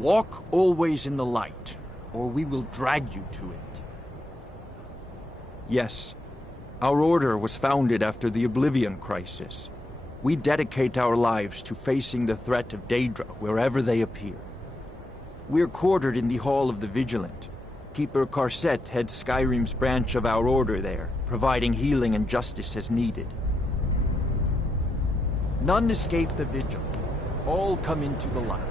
Walk always in the light, or we will drag you to it. Yes, our order was founded after the Oblivion Crisis. We dedicate our lives to facing the threat of Daedra wherever they appear. We're quartered in the Hall of the Vigilant. Keeper Carset heads Skyrim's branch of our order there, providing healing and justice as needed. None escape the vigil. All come into the light.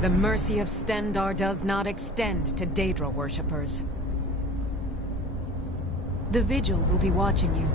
The mercy of Stendarr does not extend to Daedra worshippers. The Vigil will be watching you.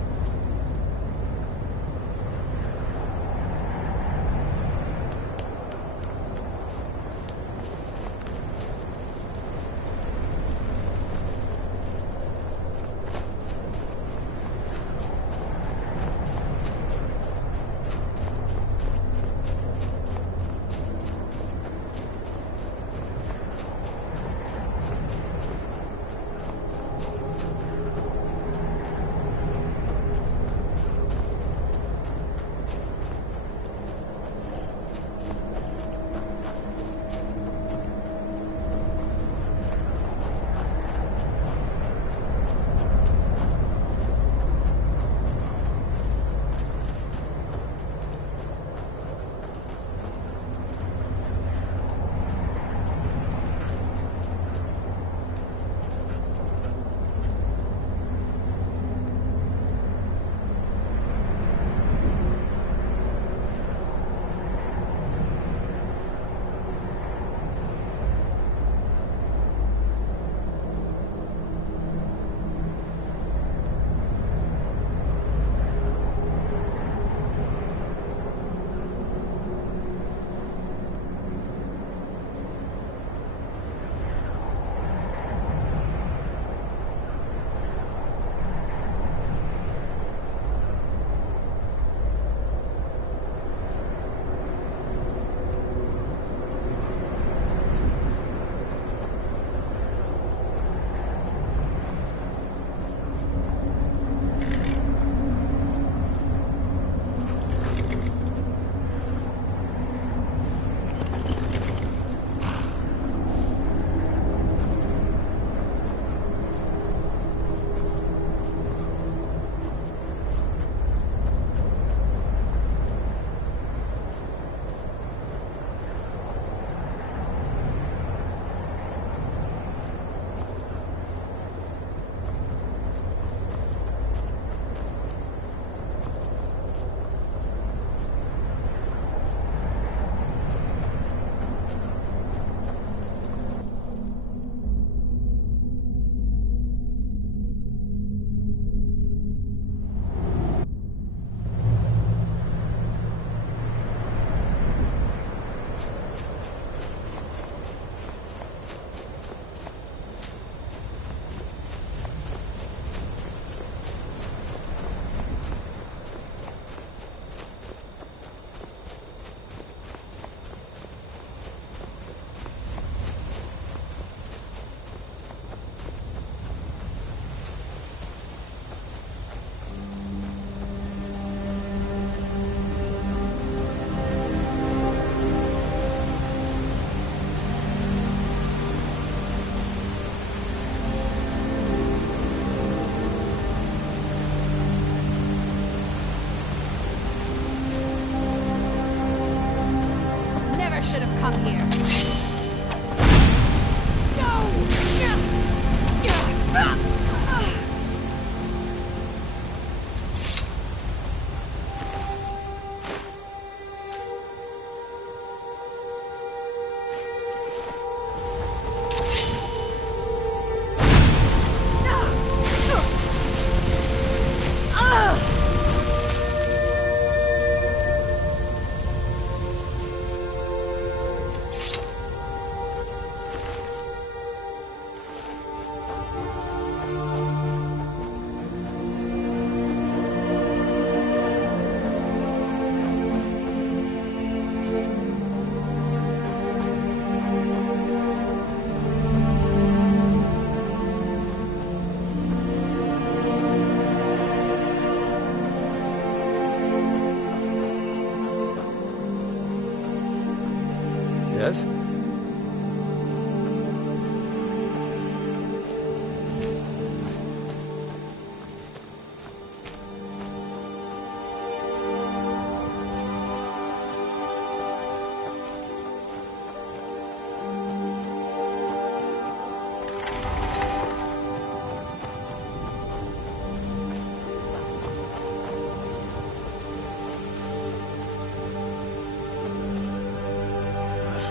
Yes?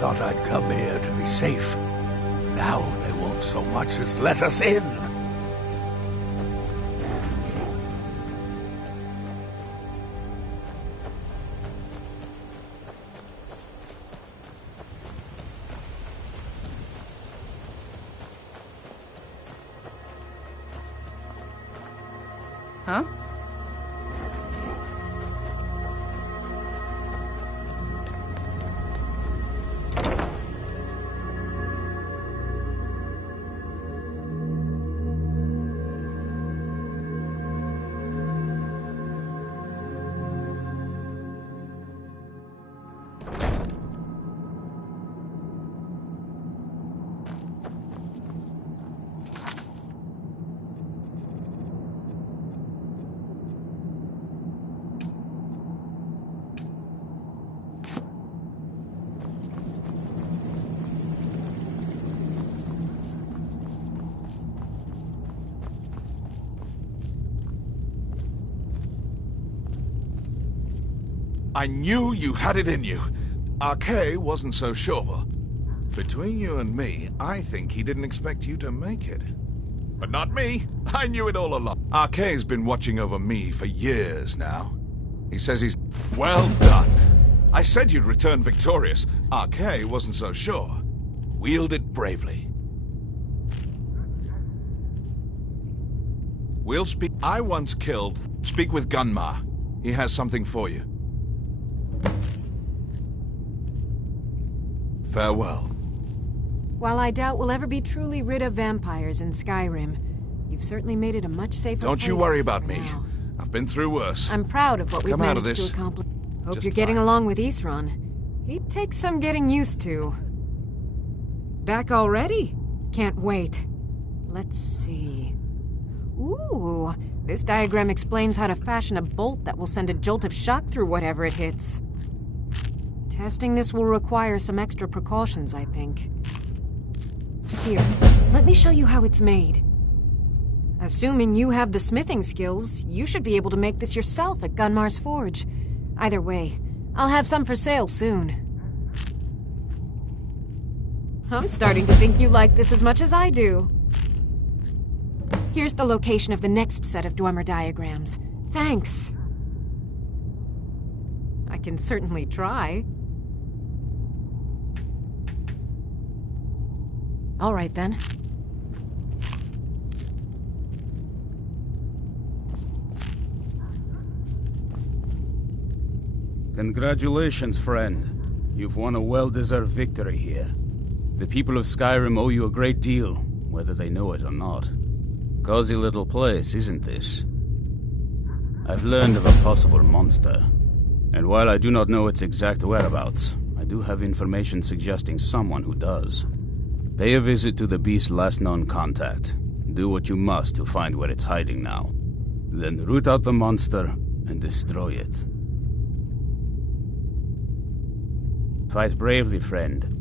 Thought I'd come here to be safe. Now they won't so much as let us in. Huh? I knew you had it in you. Archay wasn't so sure. Between you and me, I think he didn't expect you to make it. But not me. I knew it all along. Archay's been watching over me for years now. He says he's... Well done. I said you'd return victorious. Archay wasn't so sure. Wield it bravely. We'll speak... I once killed... Speak with Gunmar. He has something for you. Farewell. While I doubt we'll ever be truly rid of vampires in Skyrim, you've certainly made it a much safer place. Don't you worry about me. Now. I've been through worse. I'm proud of what we've Come out of managed this to accomplish. Hope just you're getting fine. along with Isran. He'd take some getting used to. Back already? Can't wait. Let's see. Ooh, this diagram explains how to fashion a bolt that will send a jolt of shock through whatever it hits. Testing this will require some extra precautions, I think. Here, let me show you how it's made. Assuming you have the smithing skills, you should be able to make this yourself at Gunmar's Forge. Either way, I'll have some for sale soon. I'm starting to think you like this as much as I do. Here's the location of the next set of Dwemer diagrams. Thanks. I can certainly try. All right, then. Congratulations, friend. You've won a well-deserved victory here. The people of Skyrim owe you a great deal, whether they know it or not. Cozy little place, isn't this? I've learned of a possible monster, and while I do not know its exact whereabouts, I do have information suggesting someone who does. Pay a visit to the beast's last known contact. Do what you must to find where it's hiding now. Then root out the monster and destroy it. Fight bravely, friend.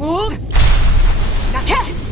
Hold! Now test!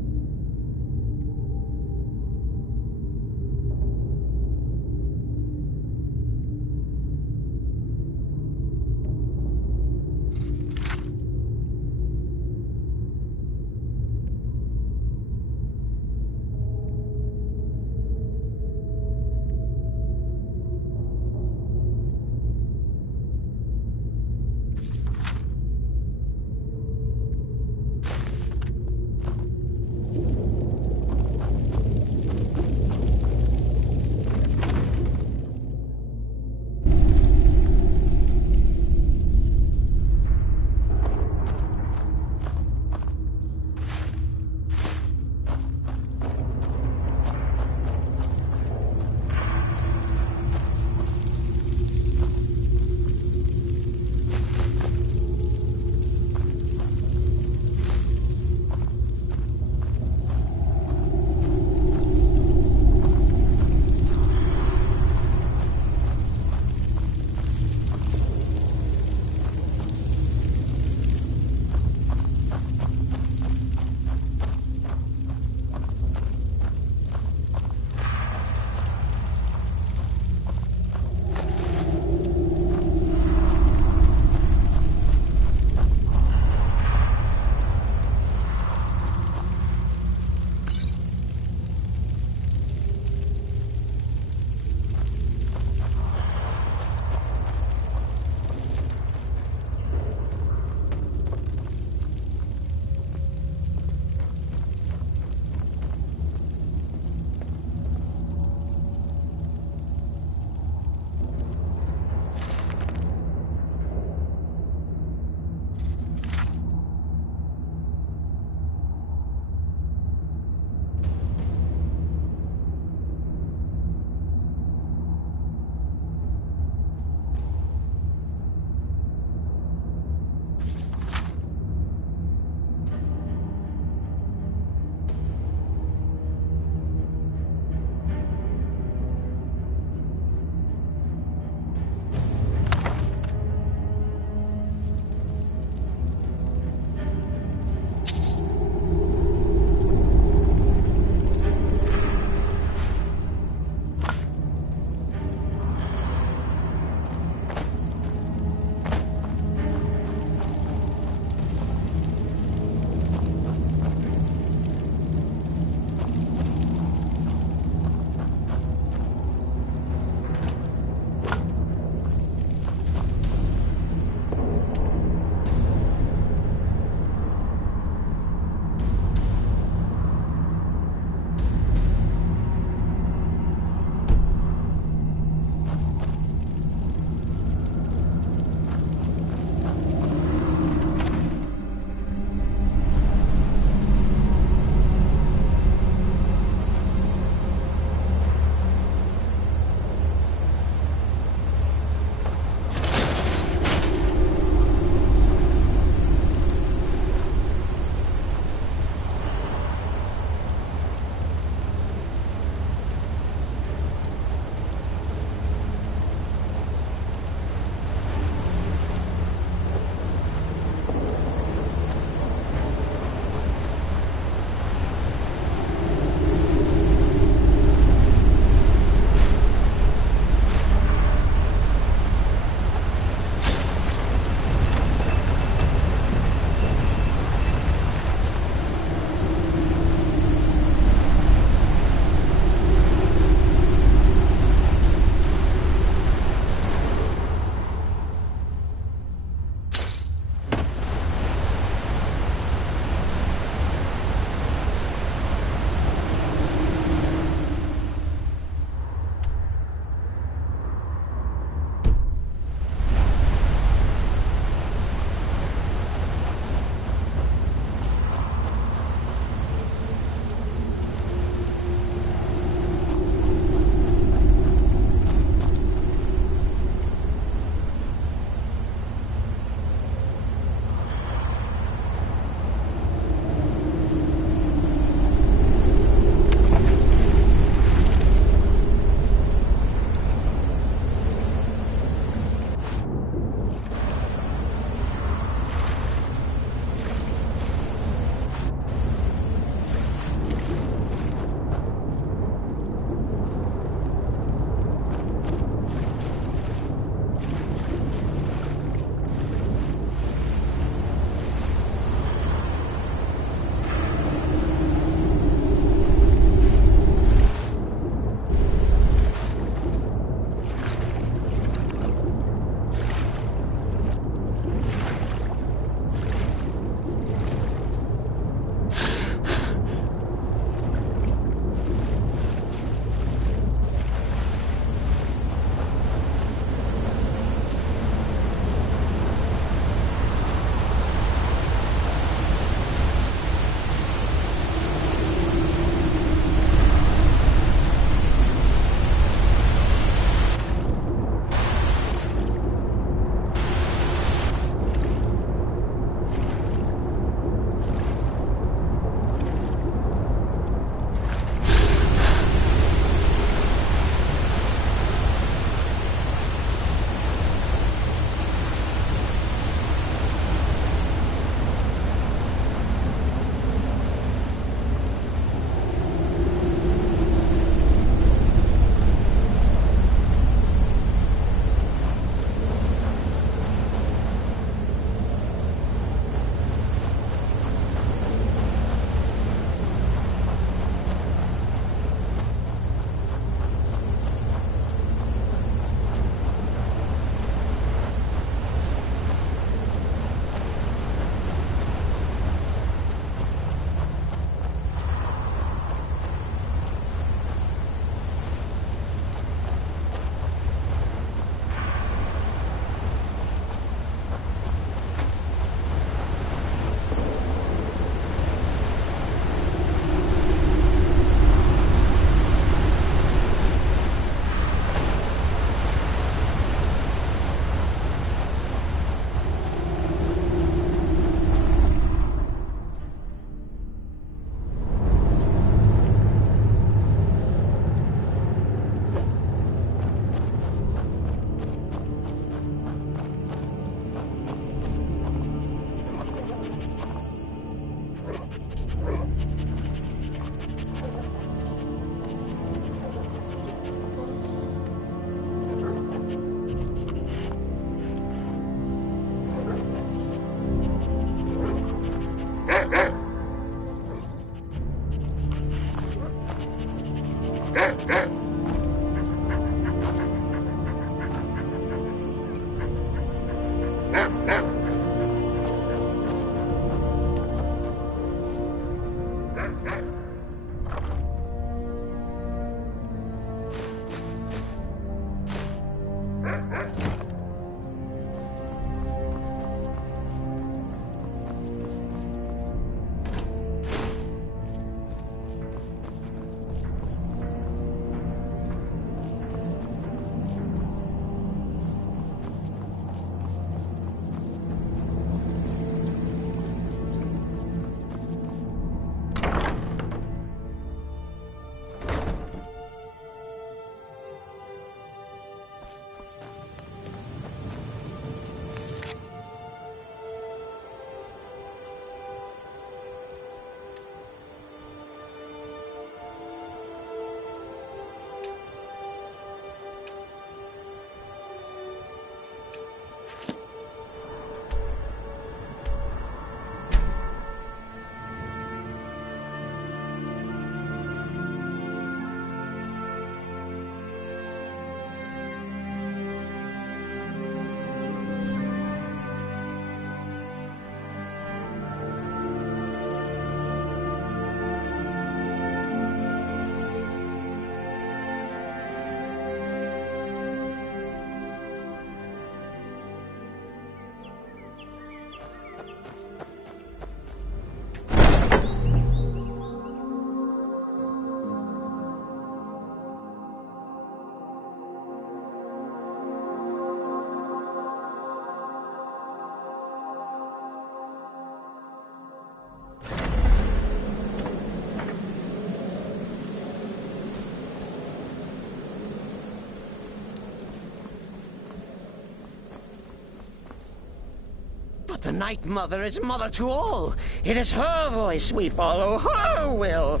But the Night Mother is mother to all. It is her voice we follow, her will.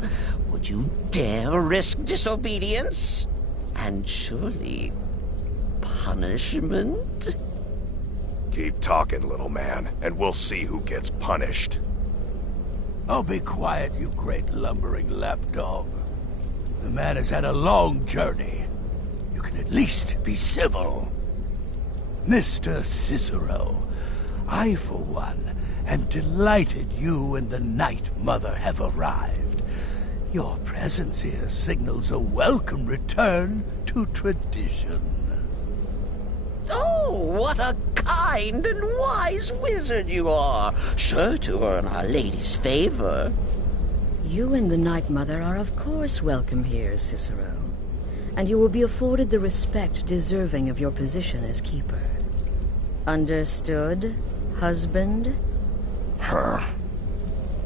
Would you dare risk disobedience? And surely punishment? Keep talking, little man, and we'll see who gets punished. Oh, be quiet, you great lumbering lapdog. The man has had a long journey. You can at least be civil. Mr. Cicero, I, for one, am delighted you and the Night Mother have arrived. Your presence here signals a welcome return to tradition. Oh, what a kind and wise wizard you are, sure to earn Our Lady's favor. You and the Night Mother are of course welcome here, Cicero. And you will be afforded the respect deserving of your position as keeper. Understood, husband? Her.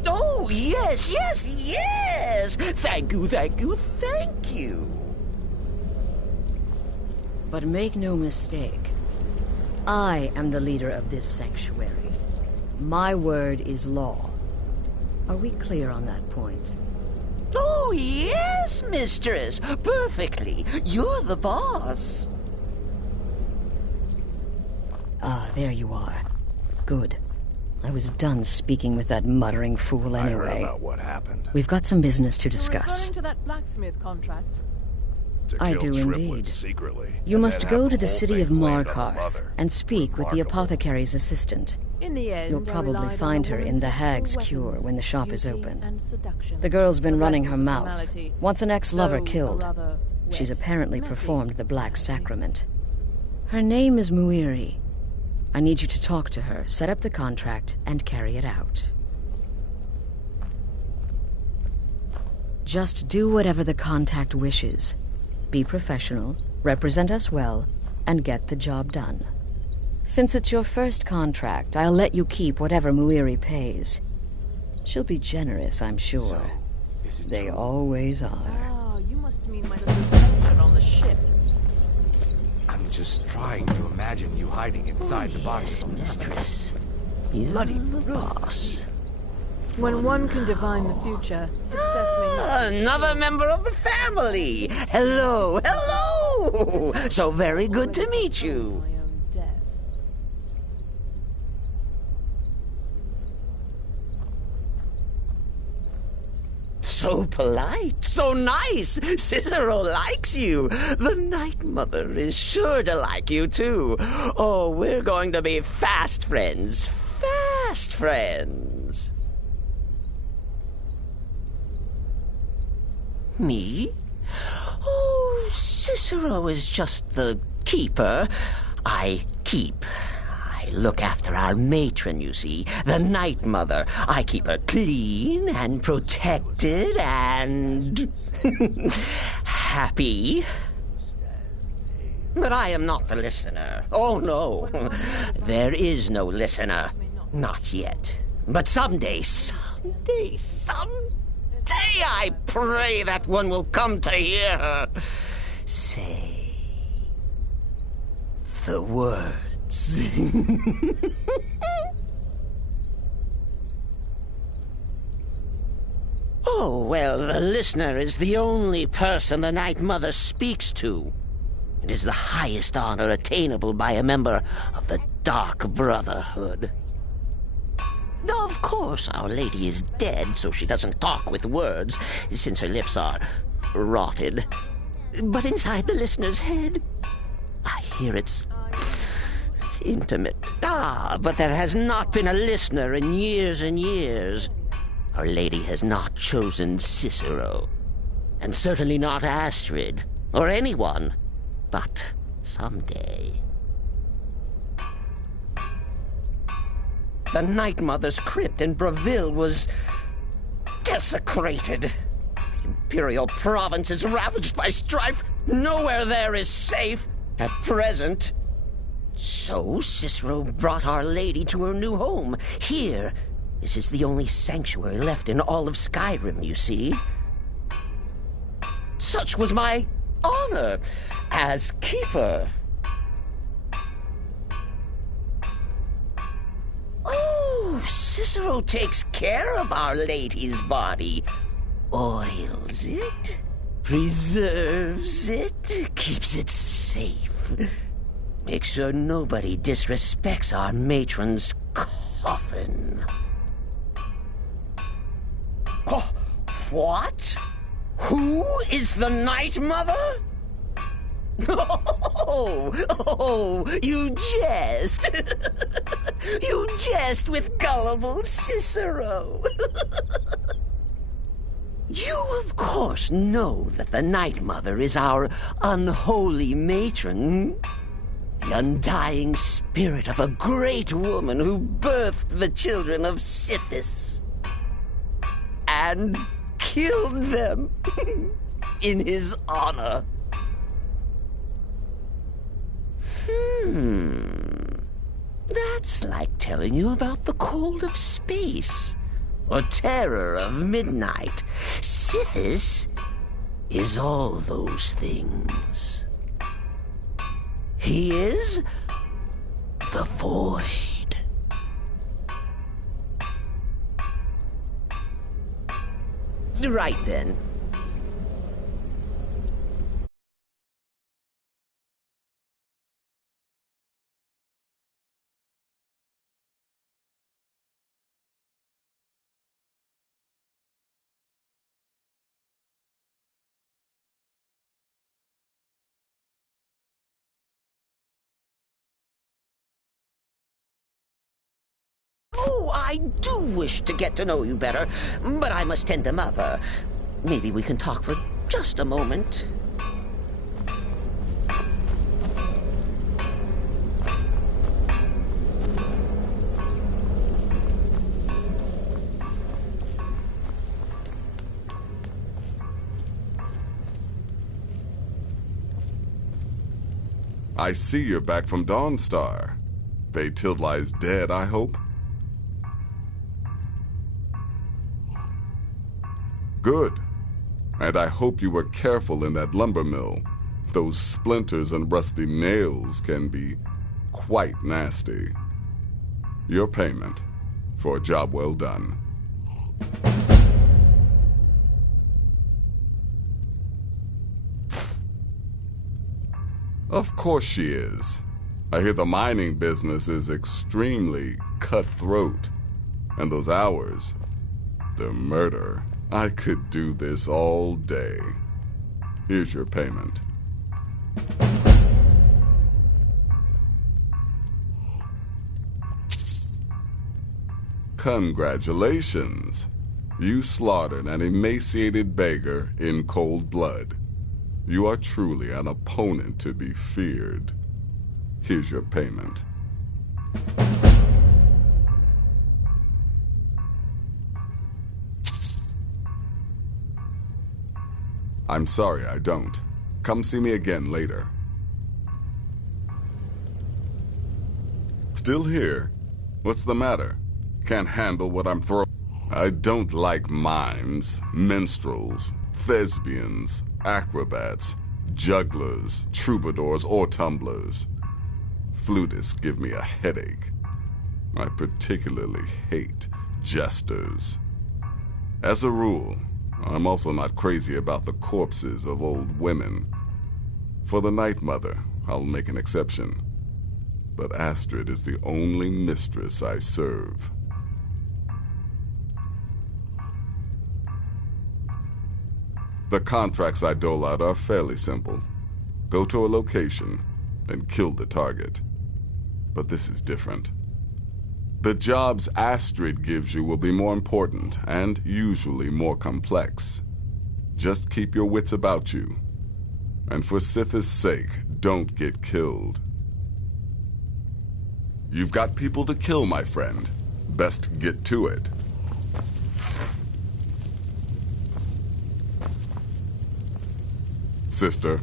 Oh, yes, yes, yes! Thank you, thank you, thank you. But make no mistake, I am the leader of this sanctuary. My word is law. Are we clear on that point? Oh, yes, mistress. Perfectly. You're the boss. Ah, there you are. Good. I was done speaking with that muttering fool anyway. I heard about what happened. We've got some business to discuss. You're referring to that blacksmith contract? I do indeed. You must go to the city of Markarth and speak with the apothecary's assistant. In the end, You'll probably find her in the Hag's Cure when the shop is beauty open. and seduction. The girl's been The running rest her is a mouth. formality. Wants an ex-lover Though a killed. rather She's wet, apparently messy performed the Black formality. Sacrament. Her name is Muiri. I need you to talk to her, set up the contract, and carry it out. Just do whatever the contact wishes. Be professional, represent us well, and get the job done. Since it's your first contract, I'll let you keep whatever Muiri pays. She'll be generous, I'm sure. So, is it They true? always are. Ah, you must mean my little adventure on the ship. I'm just trying to imagine you hiding inside the body. Yes, mistress. You're Bloody the boss. When one can divine the future, success may not... Another member of the family! Hello, hello! So very good to meet you. My own death. So polite, so nice. Cicero likes you. The Night Mother is sure to like you, too. Oh, we're going to be fast friends. Fast friends. Me? Oh, Cicero is just the keeper. I keep. I look after our matron, you see, the Night Mother. I keep her clean and protected and happy. But I am not the listener. Oh, no. There is no listener. Not yet. But someday, I pray that one will come to hear her say the words. Oh, well, the listener is the only person the Night Mother speaks to. It is the highest honor attainable by a member of the Dark Brotherhood. Of course, Our Lady is dead, so she doesn't talk with words, since her lips are rotted. But inside the listener's head, I hear it's intimate. But there has not been a listener in years and years. Our Lady has not chosen Cicero, and certainly not Astrid, or anyone. But someday... The Night Mother's crypt in Breville was desecrated. The Imperial province is ravaged by strife. Nowhere there is safe at present. So Cicero brought Our Lady to her new home. Here, this is the only sanctuary left in all of Skyrim, you see. Such was my honor as keeper. Oh, Cicero takes care of Our Lady's body. Oils it, preserves it, keeps it safe. Makes sure nobody disrespects our matron's coffin. What? Who is the Night Mother? Oh, you jest. You jest with gullible Cicero. You, of course, know that the Night Mother is our unholy matron. The undying spirit of a great woman who birthed the children of Sithis. And killed them in his honor. That's like telling you about the cold of space, or terror of midnight. Sithis is all those things. He is the void. Right then. Oh, I do wish to get to know you better, but I must tend to Mother. Maybe we can talk for just a moment. I see you're back from Dawnstar. Baytild lies dead, I hope? Good. And I hope you were careful in that lumber mill. Those splinters and rusty nails can be quite nasty. Your payment for a job well done. Of course she is. I hear the mining business is extremely cutthroat. And those hours, the murder. I could do this all day. Here's your payment. Congratulations. You slaughtered an emaciated beggar in cold blood. You are truly an opponent to be feared. Here's your payment. I'm sorry, I don't. Come see me again later. Still here? What's the matter? Can't handle what I'm throwing? I don't like mimes, minstrels, thespians, acrobats, jugglers, troubadours, or tumblers. Flutists give me a headache. I particularly hate jesters. As a rule, I'm also not crazy about the corpses of old women. For the Night Mother, I'll make an exception. But Astrid is the only mistress I serve. The contracts I dole out are fairly simple. Go to a location and kill the target. But this is different. The jobs Astrid gives you will be more important and usually more complex. Just keep your wits about you. And for Sith's sake, don't get killed. You've got people to kill, my friend. Best get to it. Sister.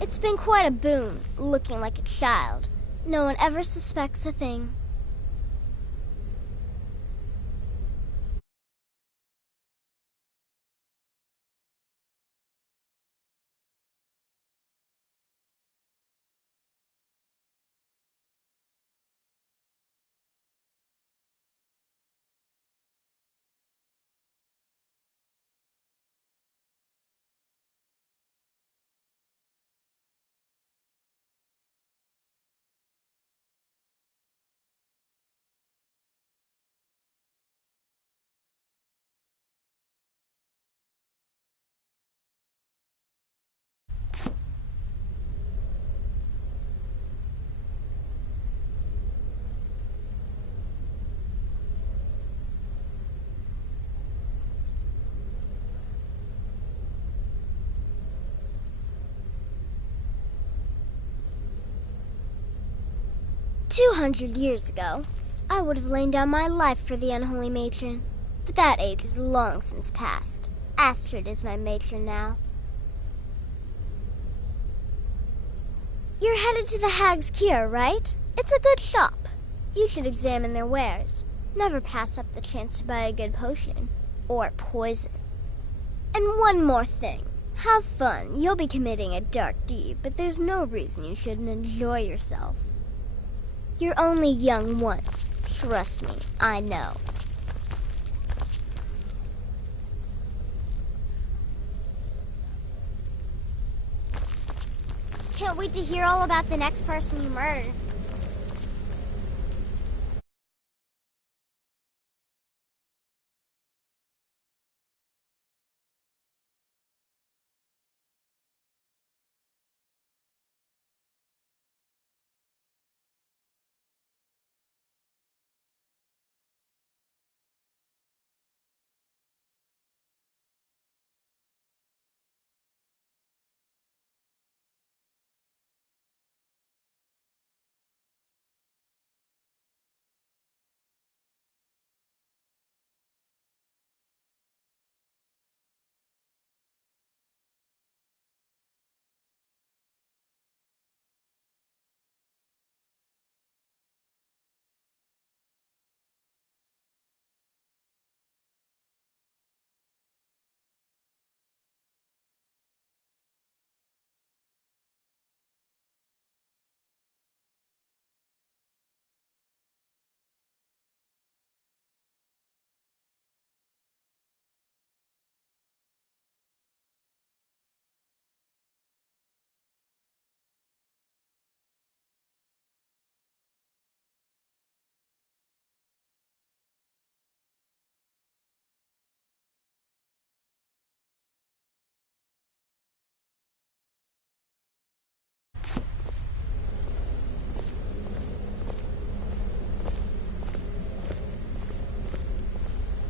It's been quite a boon, looking like a child. No one ever suspects a thing. $200 ago, I would have lain down my life for the unholy matron. But that age is long since past. Astrid is my matron now. You're headed to the Hag's Cure, right? It's a good shop. You should examine their wares. Never pass up the chance to buy a good potion. Or poison. And one more thing. Have fun. You'll be committing a dark deed, but there's no reason you shouldn't enjoy yourself. You're only young once. Trust me, I know. Can't wait to hear all about the next person you murdered.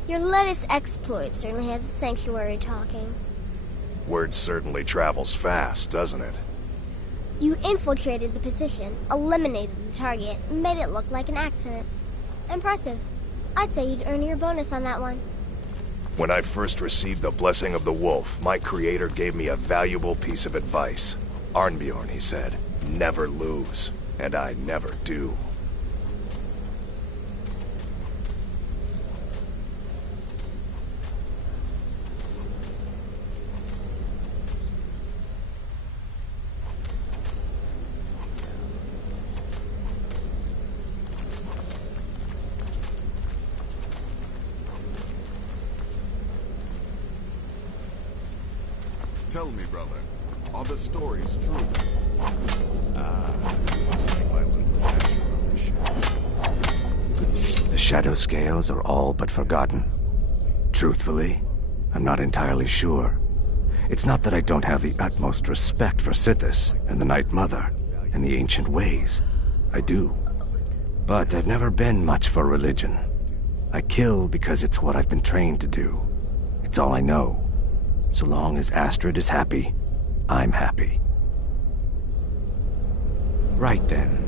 Your latest exploit certainly has the sanctuary talking. Word certainly travels fast, doesn't it? You infiltrated the position, eliminated the target, and made it look like an accident. Impressive. I'd say you'd earn your bonus on that one. When I first received the Blessing of the Wolf, my creator gave me a valuable piece of advice. Arnbjorn, he said, never lose. And I never do. Tell me, brother, are the stories true? The shadow scales are all but forgotten. Truthfully, I'm not entirely sure. It's not that I don't have the utmost respect for Sithis and the Night Mother and the ancient ways. I do. But I've never been much for religion. I kill because it's what I've been trained to do. It's all I know. So long as Astrid is happy, I'm happy. Right then.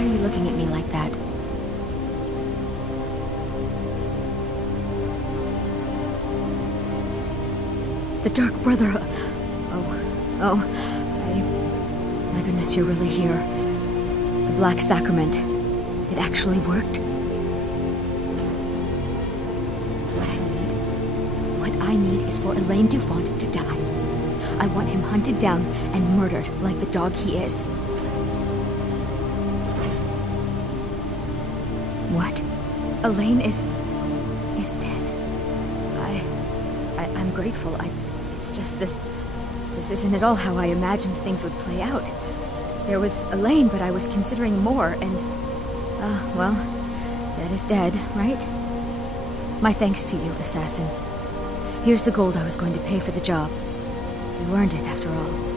Why are you looking at me like that? The Dark Brother... My goodness, you're really here. The Black Sacrament. It actually worked. What I need is for Elaine Dufont to die. I want him hunted down and murdered like the dog he is. What? Elaine is dead. I'm grateful. It's just this isn't at all how I imagined things would play out. There was Elaine, but I was considering more, and, well, dead is dead, right? My thanks to you, assassin. Here's the gold I was going to pay for the job. You earned it, after all.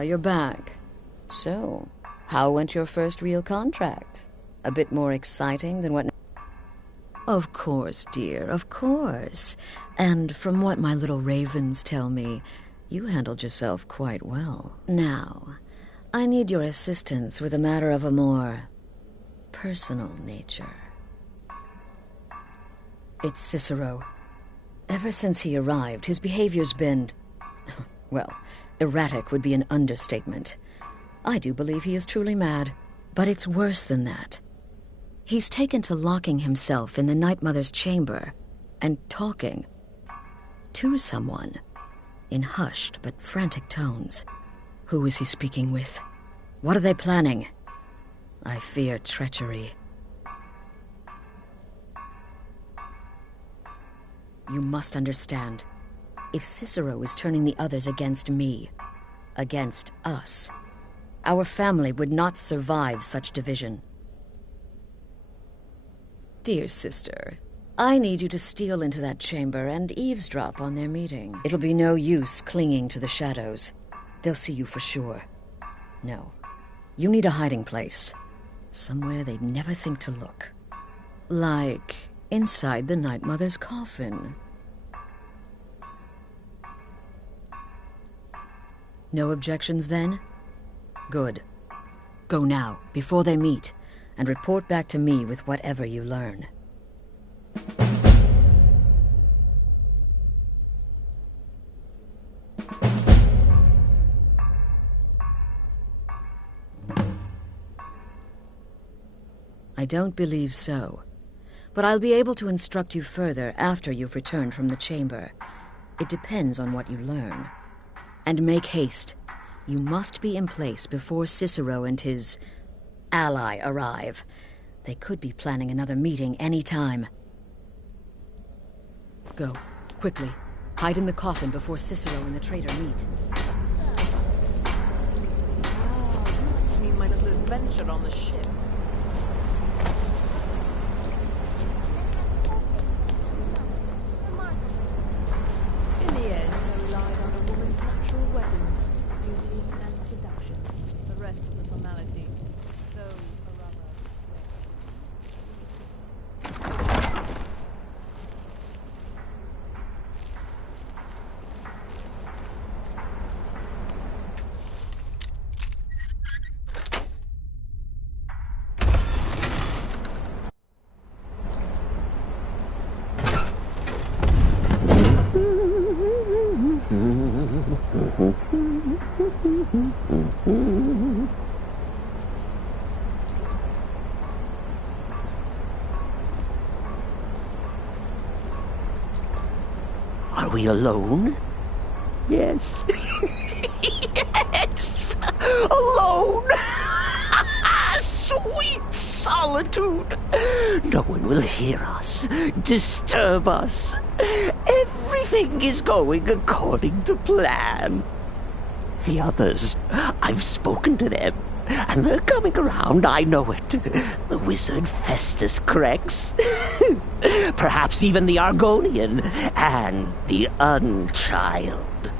you're back. So, how went your first real contract? A bit more exciting than what... Of course, dear, of course. And from what my little ravens tell me, you handled yourself quite well. Now, I need your assistance with a matter of a more personal nature. It's Cicero. Ever since he arrived, his behavior's been... well, erratic would be an understatement. I do believe he is truly mad, but it's worse than that. He's taken to locking himself in the Night Mother's chamber and talking to someone in hushed but frantic tones. Who is he speaking with? What are they planning? I fear treachery. You must understand. If Cicero is turning the others against me, against us, our family would not survive such division. Dear sister, I need you to steal into that chamber and eavesdrop on their meeting. It'll be no use clinging to the shadows. They'll see you for sure. No, you need a hiding place. Somewhere they'd never think to look. Like inside the Night Mother's coffin. No objections then? Good. Go now, before they meet, and report back to me with whatever you learn. I don't believe so, but I'll be able to instruct you further after you've returned from the chamber. It depends on what you learn. And make haste. You must be in place before Cicero and his ally arrive. They could be planning another meeting any time. Go, quickly. Hide in the coffin before Cicero and the traitor meet. You must mean my little adventure on the ship. In the end, they relied on a woman's natural weapons, beauty and seduction. The rest was a formality, though a rather... Are we alone? Yes. Yes! Alone! Sweet solitude! No one will hear us, disturb us. Everything is going according to plan. The others, I've spoken to them, and they're coming around, I know it. The wizard Festus Crex, perhaps even the Argonian, and the Unchild.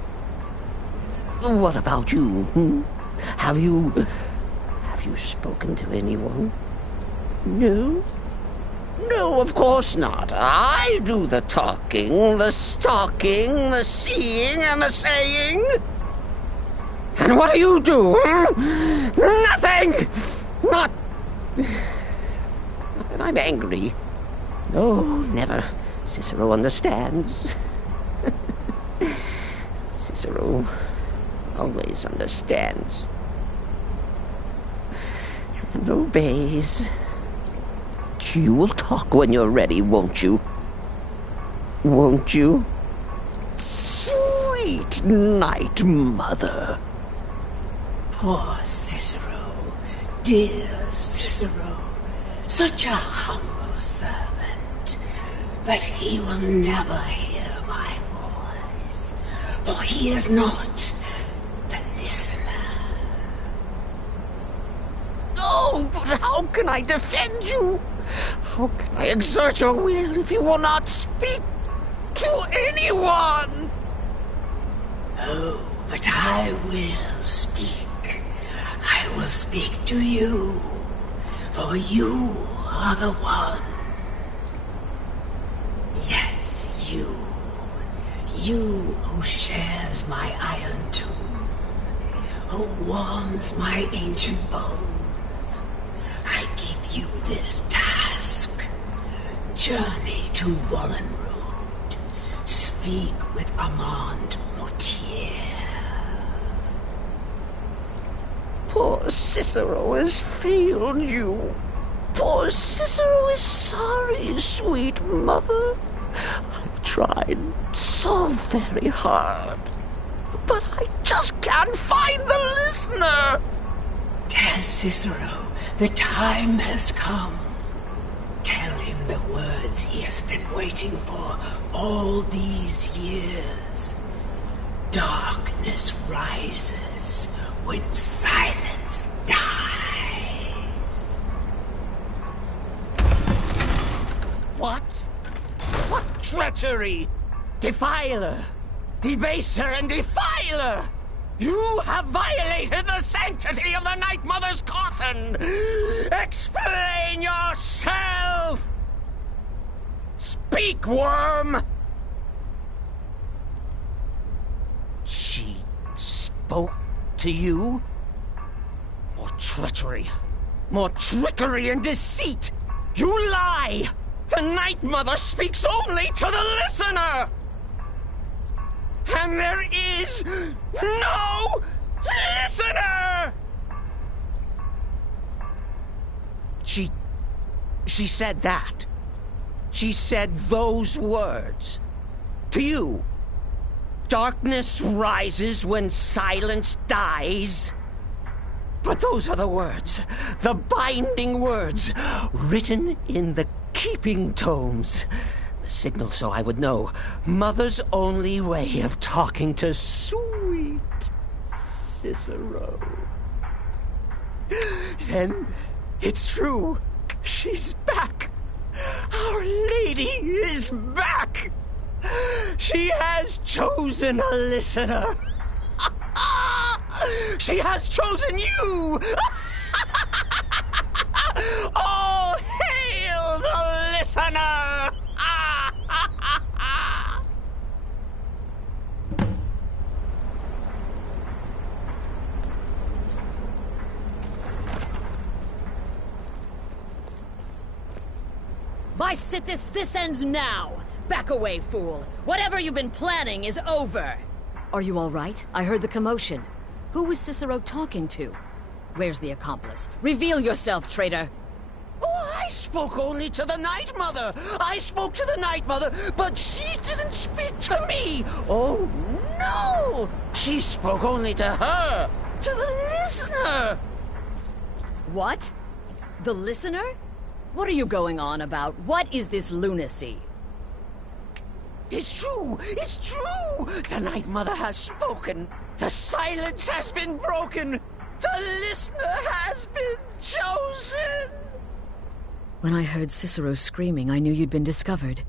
What about you? Have you spoken to anyone? No? No, of course not. I do the talking, the stalking, the seeing, and the saying. And what do you do? Nothing! Not that I'm angry. No, never. Cicero understands. Cicero always understands. And obeys. You will talk when you're ready, won't you? Won't you? Sweet Night Mother. Poor Cicero, dear Cicero, such a humble servant, but he will never hear my voice, for he is not the listener. Oh, but how can I defend you? How can I exert your will if you will not speak to anyone? Oh, but I will. will speak. I will speak to you, for you are the one. Yes, you. You who shares my iron tomb, who warms my ancient bones. I give you this task. Journey to Wallenrood. Speak with Armand Mortier. Poor Cicero has failed you. Poor Cicero is sorry, sweet mother. I've tried so very hard, but I just can't find the listener. Tell Cicero the time has come. Tell him the words he has been waiting for all these years. Darkness rises when silence dies. What? What treachery! Defiler! Debaser and defiler! You have violated the sanctity of the Night Mother's coffin! Explain yourself! Speak, worm! She spoke to you? More treachery, more trickery and deceit! You lie! The Night Mother speaks only to the listener! And there is no listener! She said that. She said those words. To you. Darkness rises when silence dies. But those are the words, the binding words, written in the keeping tomes. The signal so I would know. Mother's only way of talking to sweet Cicero. Then it's true. She's back. Our Lady is back. She has chosen a listener. She has chosen you. All hail the listener. By Sithis, this ends now! Back away, fool! Whatever you've been planning is over! Are you all right? I heard the commotion. Who was Cicero talking to? Where's the accomplice? Reveal yourself, traitor! Oh, I spoke only to the Night Mother! I spoke to the Night Mother, but she didn't speak to me! Oh, no! She spoke only to her! To the listener! What? The listener? What are you going on about? What is this lunacy? It's true! It's true! The Night Mother has spoken! The silence has been broken! The listener has been chosen! When I heard Cicero screaming, I knew you'd been discovered.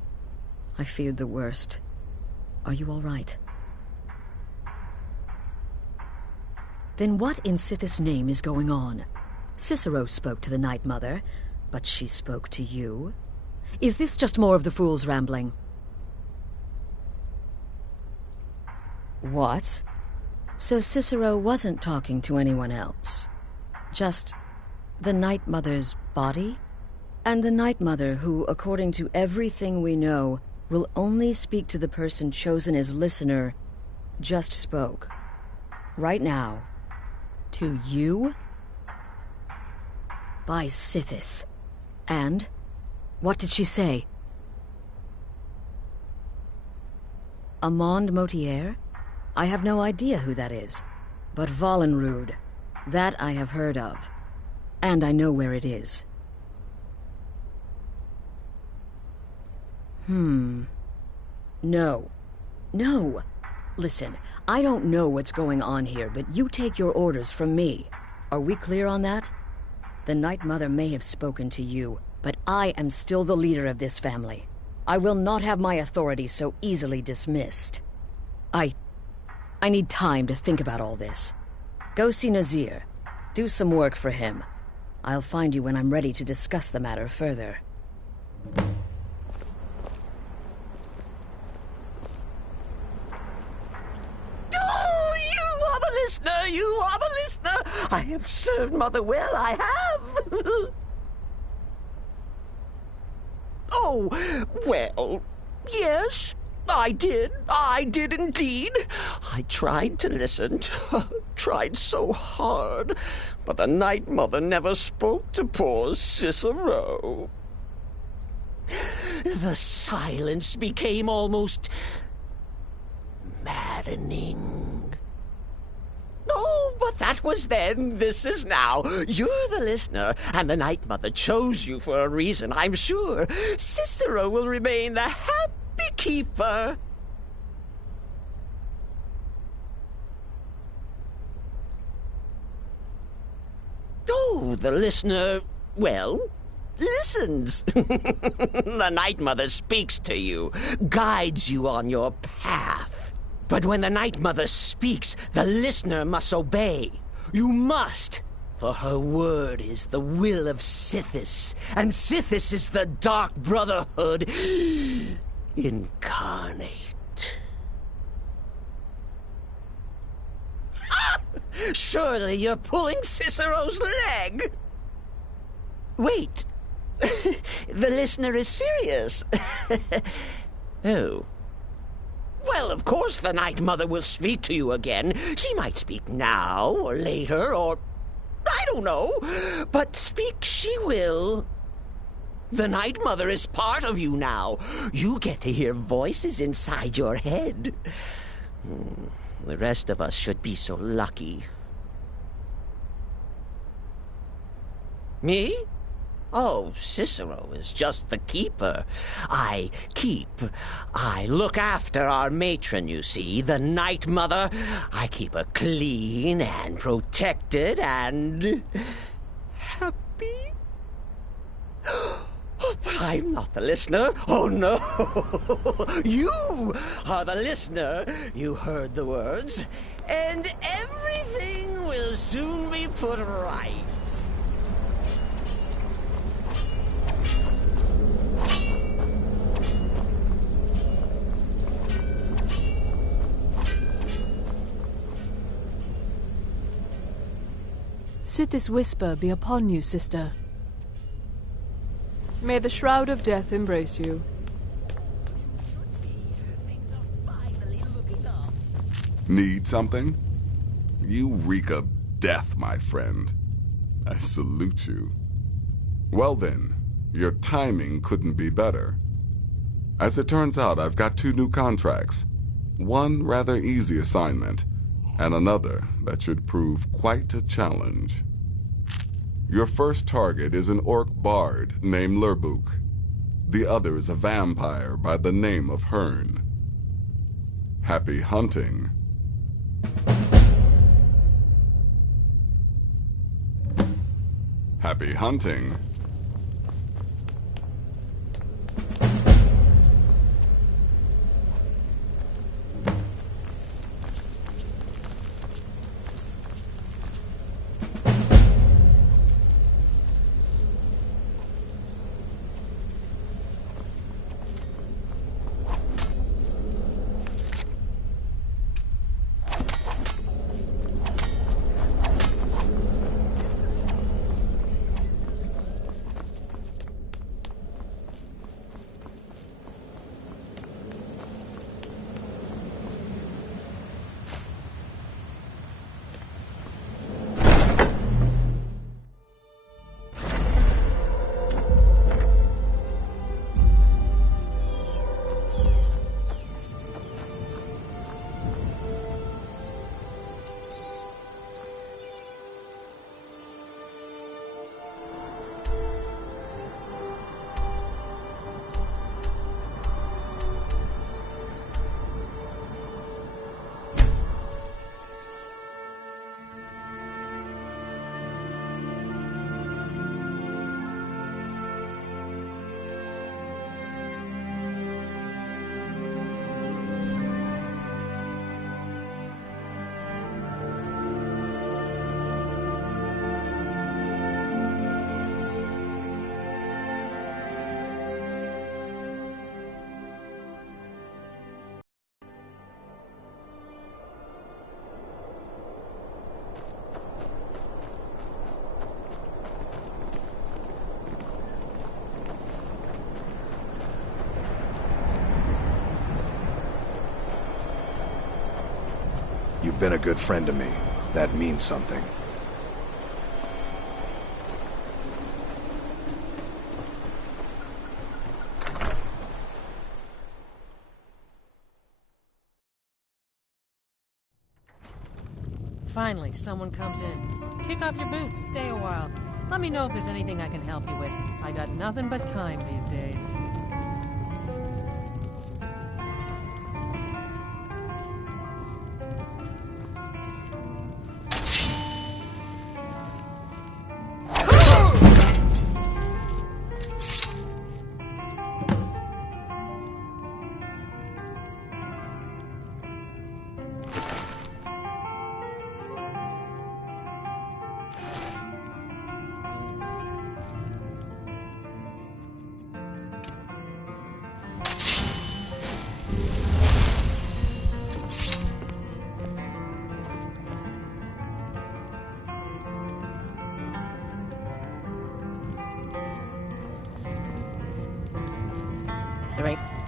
I feared the worst. Are you all right? Then what in Sithis' name is going on? Cicero spoke to the Night Mother, but she spoke to you? Is this just more of the fool's rambling? What? So Cicero wasn't talking to anyone else? Just the Night Mother's body? And the Night Mother who, according to everything we know, will only speak to the person chosen as listener, just spoke. Right now. To you? By Sithis. And? What did she say? Armand Mortier? I have no idea who that is. But Wallenrood. That I have heard of. And I know where it is. No. No! Listen, I don't know what's going on here, but you take your orders from me. Are we clear on that? The Night Mother may have spoken to you, but I am still the leader of this family. I will not have my authority so easily dismissed. I need time to think about all this. Go see Nazir. Do some work for him. I'll find you when I'm ready to discuss the matter further. Oh, you are the listener! You are the listener! I have served Mother well, I have! Oh, well, yes, I did. I did indeed. I tried to listen, tried so hard, but the Night Mother never spoke to poor Cicero. The silence became almost maddening. Oh, but that was then. This is now. You're the listener, and the Night Mother chose you for a reason, I'm sure. Cicero will remain the happy keeper. Oh, the listener, well, listens. The Night Mother speaks to you, guides you on your path. But when the Night Mother speaks, the listener must obey. You must, for her word is the will of Sithis, and Sithis is the Dark Brotherhood incarnate. Surely you're pulling Cicero's leg. Wait, the listener is serious. Oh. Well, of course the Night Mother will speak to you again. She might speak now, or later, or I don't know. But speak she will. The Night Mother is part of you now. You get to hear voices inside your head. The rest of us should be so lucky. Me? Oh, Cicero is just the keeper. I look after our matron, you see, the Night Mother. I keep her clean and protected and happy. But I'm not the listener. Oh, no. You are the listener. You heard the words. And everything will soon be put right. Sithis whisper be upon you, sister. May the shroud of death embrace you. Need something? You reek of death, my friend. I salute you. Well then, your timing couldn't be better. As it turns out, I've got 2 new contracts. One rather easy assignment, and another that should prove quite a challenge. Your first target is an orc bard named Lurbuk. The other is a vampire by the name of Hearn. Happy hunting. Happy hunting. You've been a good friend to me. That means something. Finally, someone comes in. Kick off your boots, stay a while. Let me know if there's anything I can help you with. I got nothing but time these days.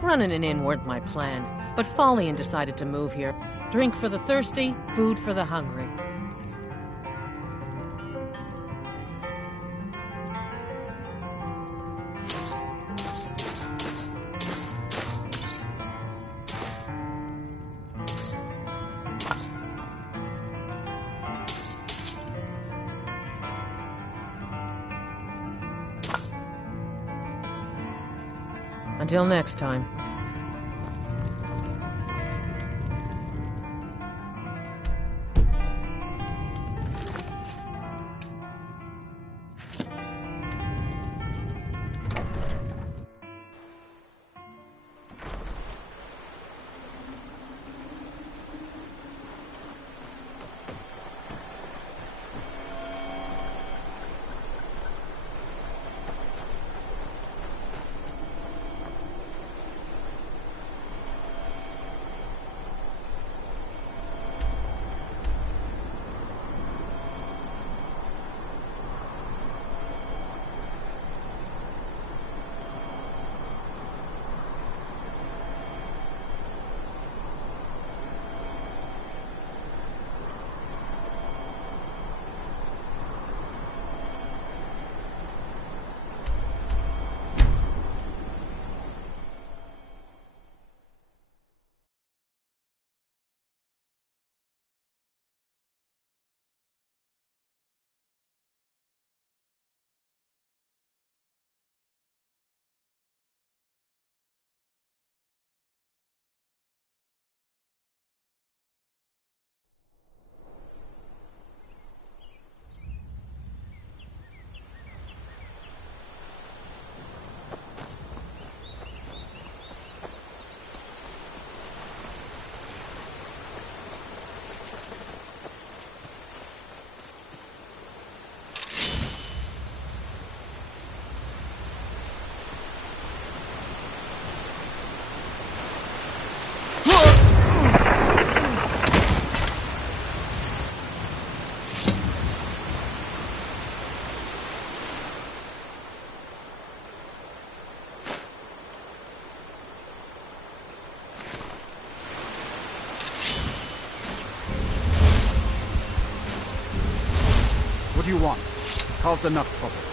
Running an inn weren't my plan, but Follian decided to move here. Drink for the thirsty, food for the hungry. Until next time. What do you want? Caused enough trouble.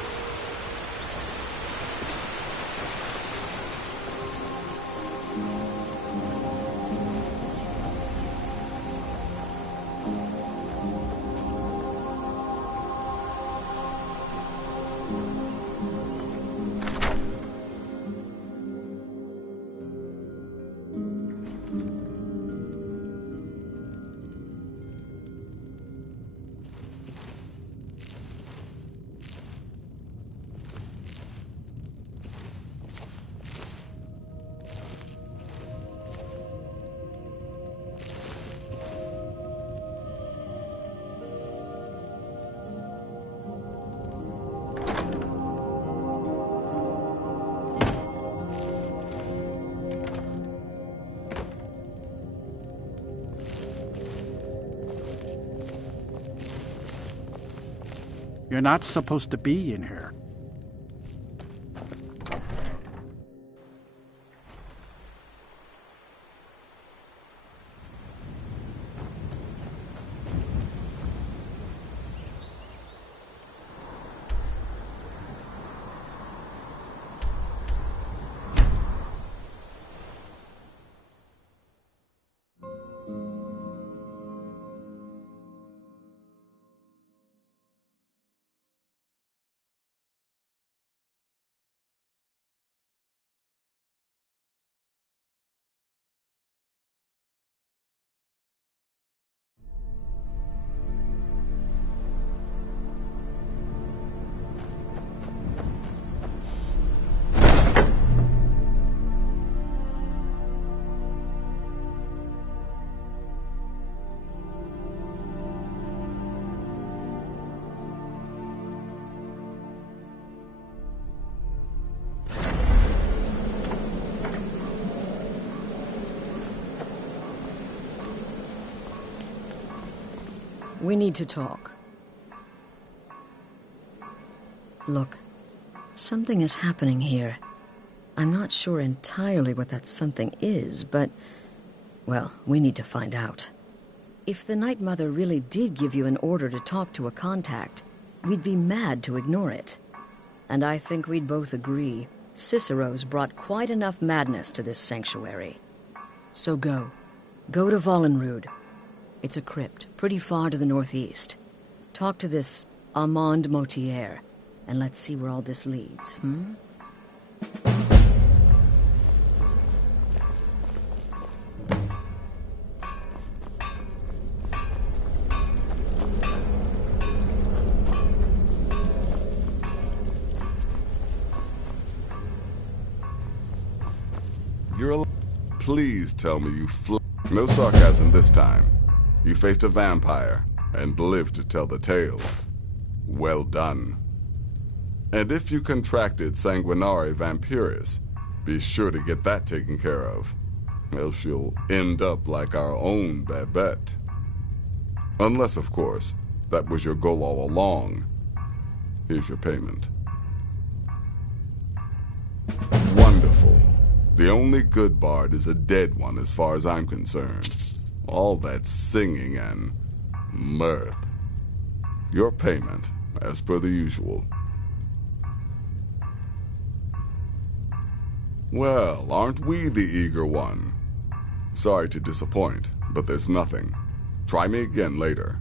You're not supposed to be in here. we need to talk. Look, something is happening here. I'm not sure entirely what that something is, but, well, we need to find out. If the Night Mother really did give you an order to talk to a contact, we'd be mad to ignore it. And I think we'd both agree Cicero's brought quite enough madness to this sanctuary. So go. Go to Vollenrud. It's a crypt, pretty far to the northeast. Talk to this Armand Motier, and let's see where all this leads, Please tell me you No sarcasm this time. You faced a vampire and lived to tell the tale. Well done. And if you contracted Sanguinare Vampiris, be sure to get that taken care of. Else you'll end up like our own Babette. Unless, of course, that was your goal all along. Here's your payment. Wonderful. The only good bard is a dead one as far as I'm concerned. All that singing and mirth. Your payment, as per the usual. Well, aren't we the eager one? Sorry to disappoint, but there's nothing. Try me again later.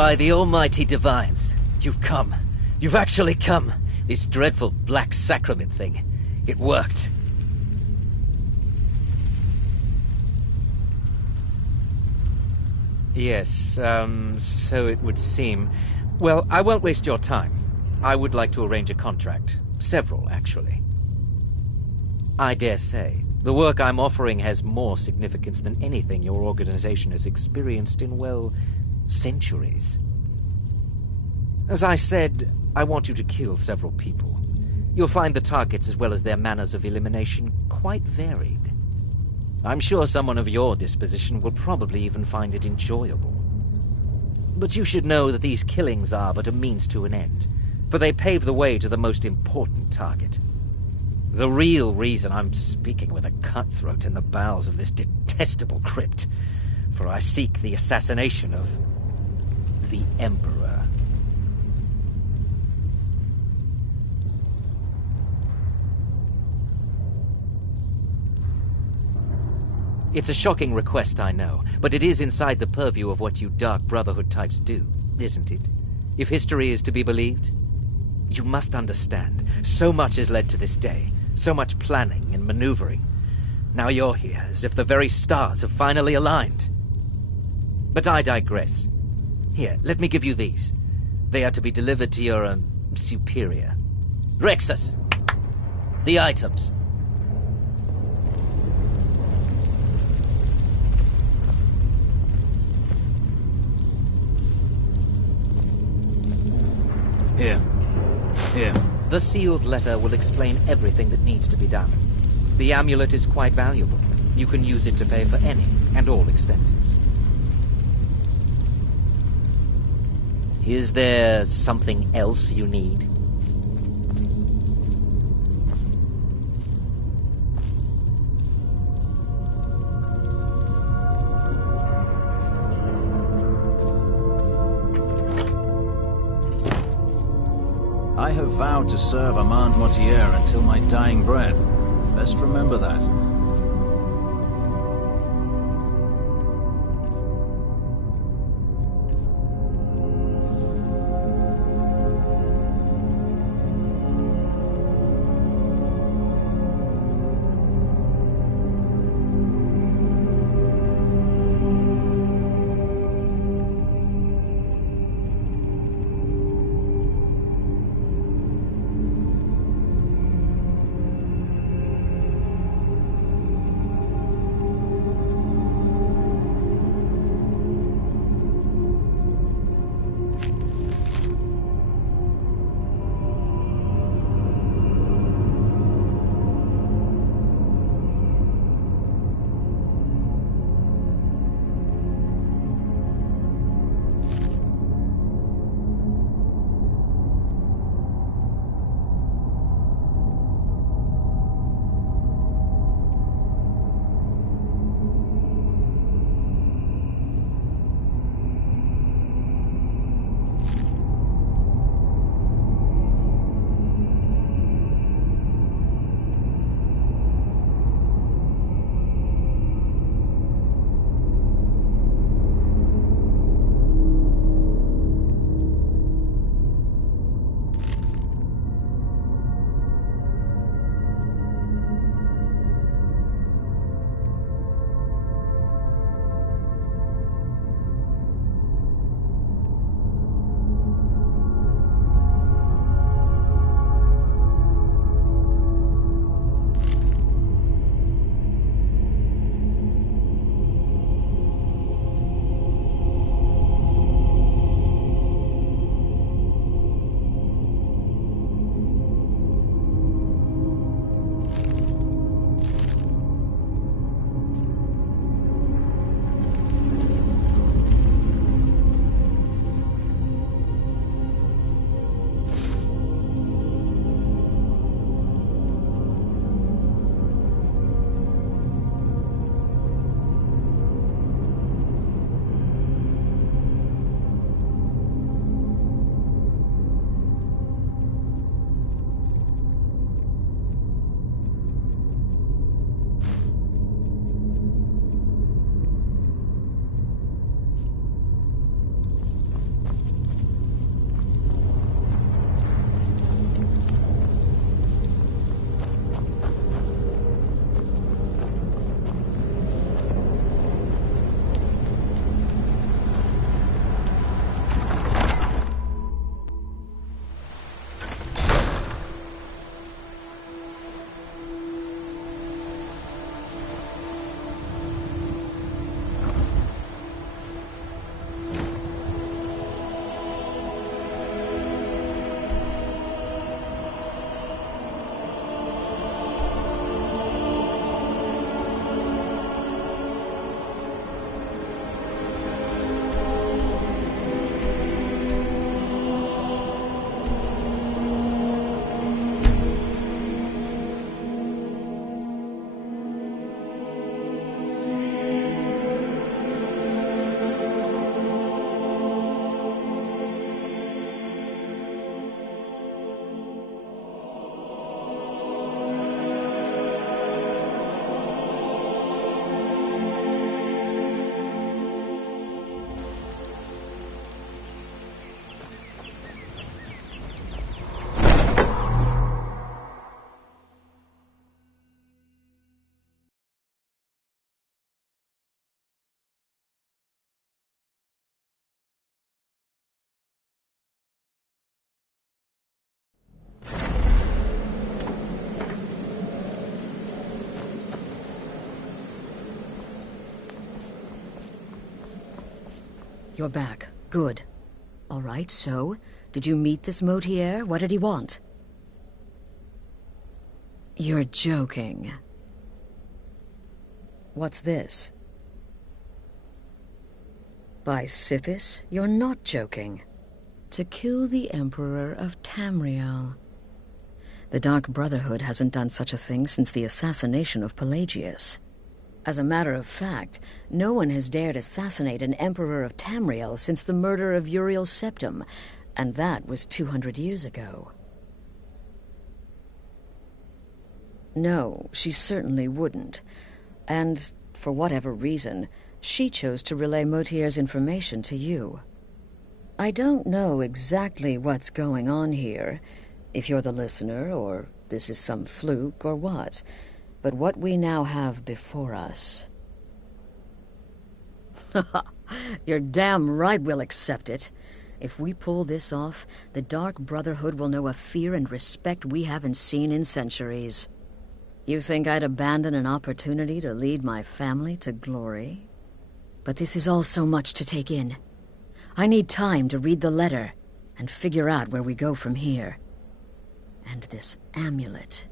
By the almighty divines, you've come. You've actually come. This dreadful black sacrament thing. It worked. Yes, so it would seem. Well, I won't waste your time. I would like to arrange a contract. Several, actually. I dare say, the work I'm offering has more significance than anything your organization has experienced in, well, centuries. As I said, I want you to kill several people. You'll find the targets as well as their manners of elimination quite varied. I'm sure someone of your disposition will probably even find it enjoyable. But you should know that these killings are but a means to an end, for they pave the way to the most important target. The real reason I'm speaking with a cutthroat in the bowels of this detestable crypt, for I seek the assassination of the Emperor. It's a shocking request, I know, but it is inside the purview of what you Dark Brotherhood types do, isn't it? If history is to be believed? You must understand, so much has led to this day, so much planning and maneuvering. Now you're here, as if the very stars have finally aligned. But I digress. Here, let me give you these. They are to be delivered to your, superior. Rexus! The items. Here. The sealed letter will explain everything that needs to be done. The amulet is quite valuable. You can use it to pay for any and all expenses. Is there something else you need? I have vowed to serve Armand Mortier until my dying breath. Best remember that. You're back. Good. All right, so, did you meet this Motier? What did he want? You're joking. What's this? By Sithis, you're not joking. To kill the Emperor of Tamriel. The Dark Brotherhood hasn't done such a thing since the assassination of Pelagius. As a matter of fact, no one has dared assassinate an Emperor of Tamriel since the murder of Uriel Septim, and that was 200 years ago. No, she certainly wouldn't. And, for whatever reason, she chose to relay Motier's information to you. I don't know exactly what's going on here, if you're the listener, or this is some fluke, or what. But what we now have before us... You're damn right we'll accept it. If we pull this off, the Dark Brotherhood will know a fear and respect we haven't seen in centuries. You think I'd abandon an opportunity to lead my family to glory? But this is all so much to take in. I need time to read the letter and figure out where we go from here. And this amulet...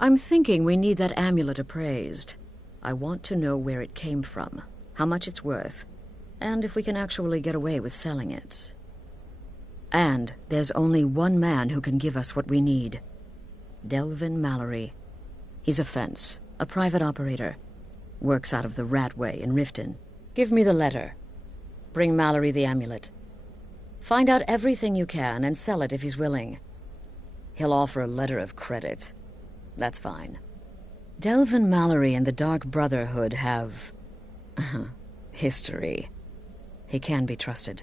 I'm thinking we need that amulet appraised. I want to know where it came from, how much it's worth, and if we can actually get away with selling it. And there's only one man who can give us what we need. Delvin Mallory. He's a fence, a private operator. Works out of the Ratway in Riften. Give me the letter. Bring Mallory the amulet. Find out everything you can and sell it if he's willing. He'll offer a letter of credit. That's fine. Delvin Mallory and the Dark Brotherhood have... history. He can be trusted.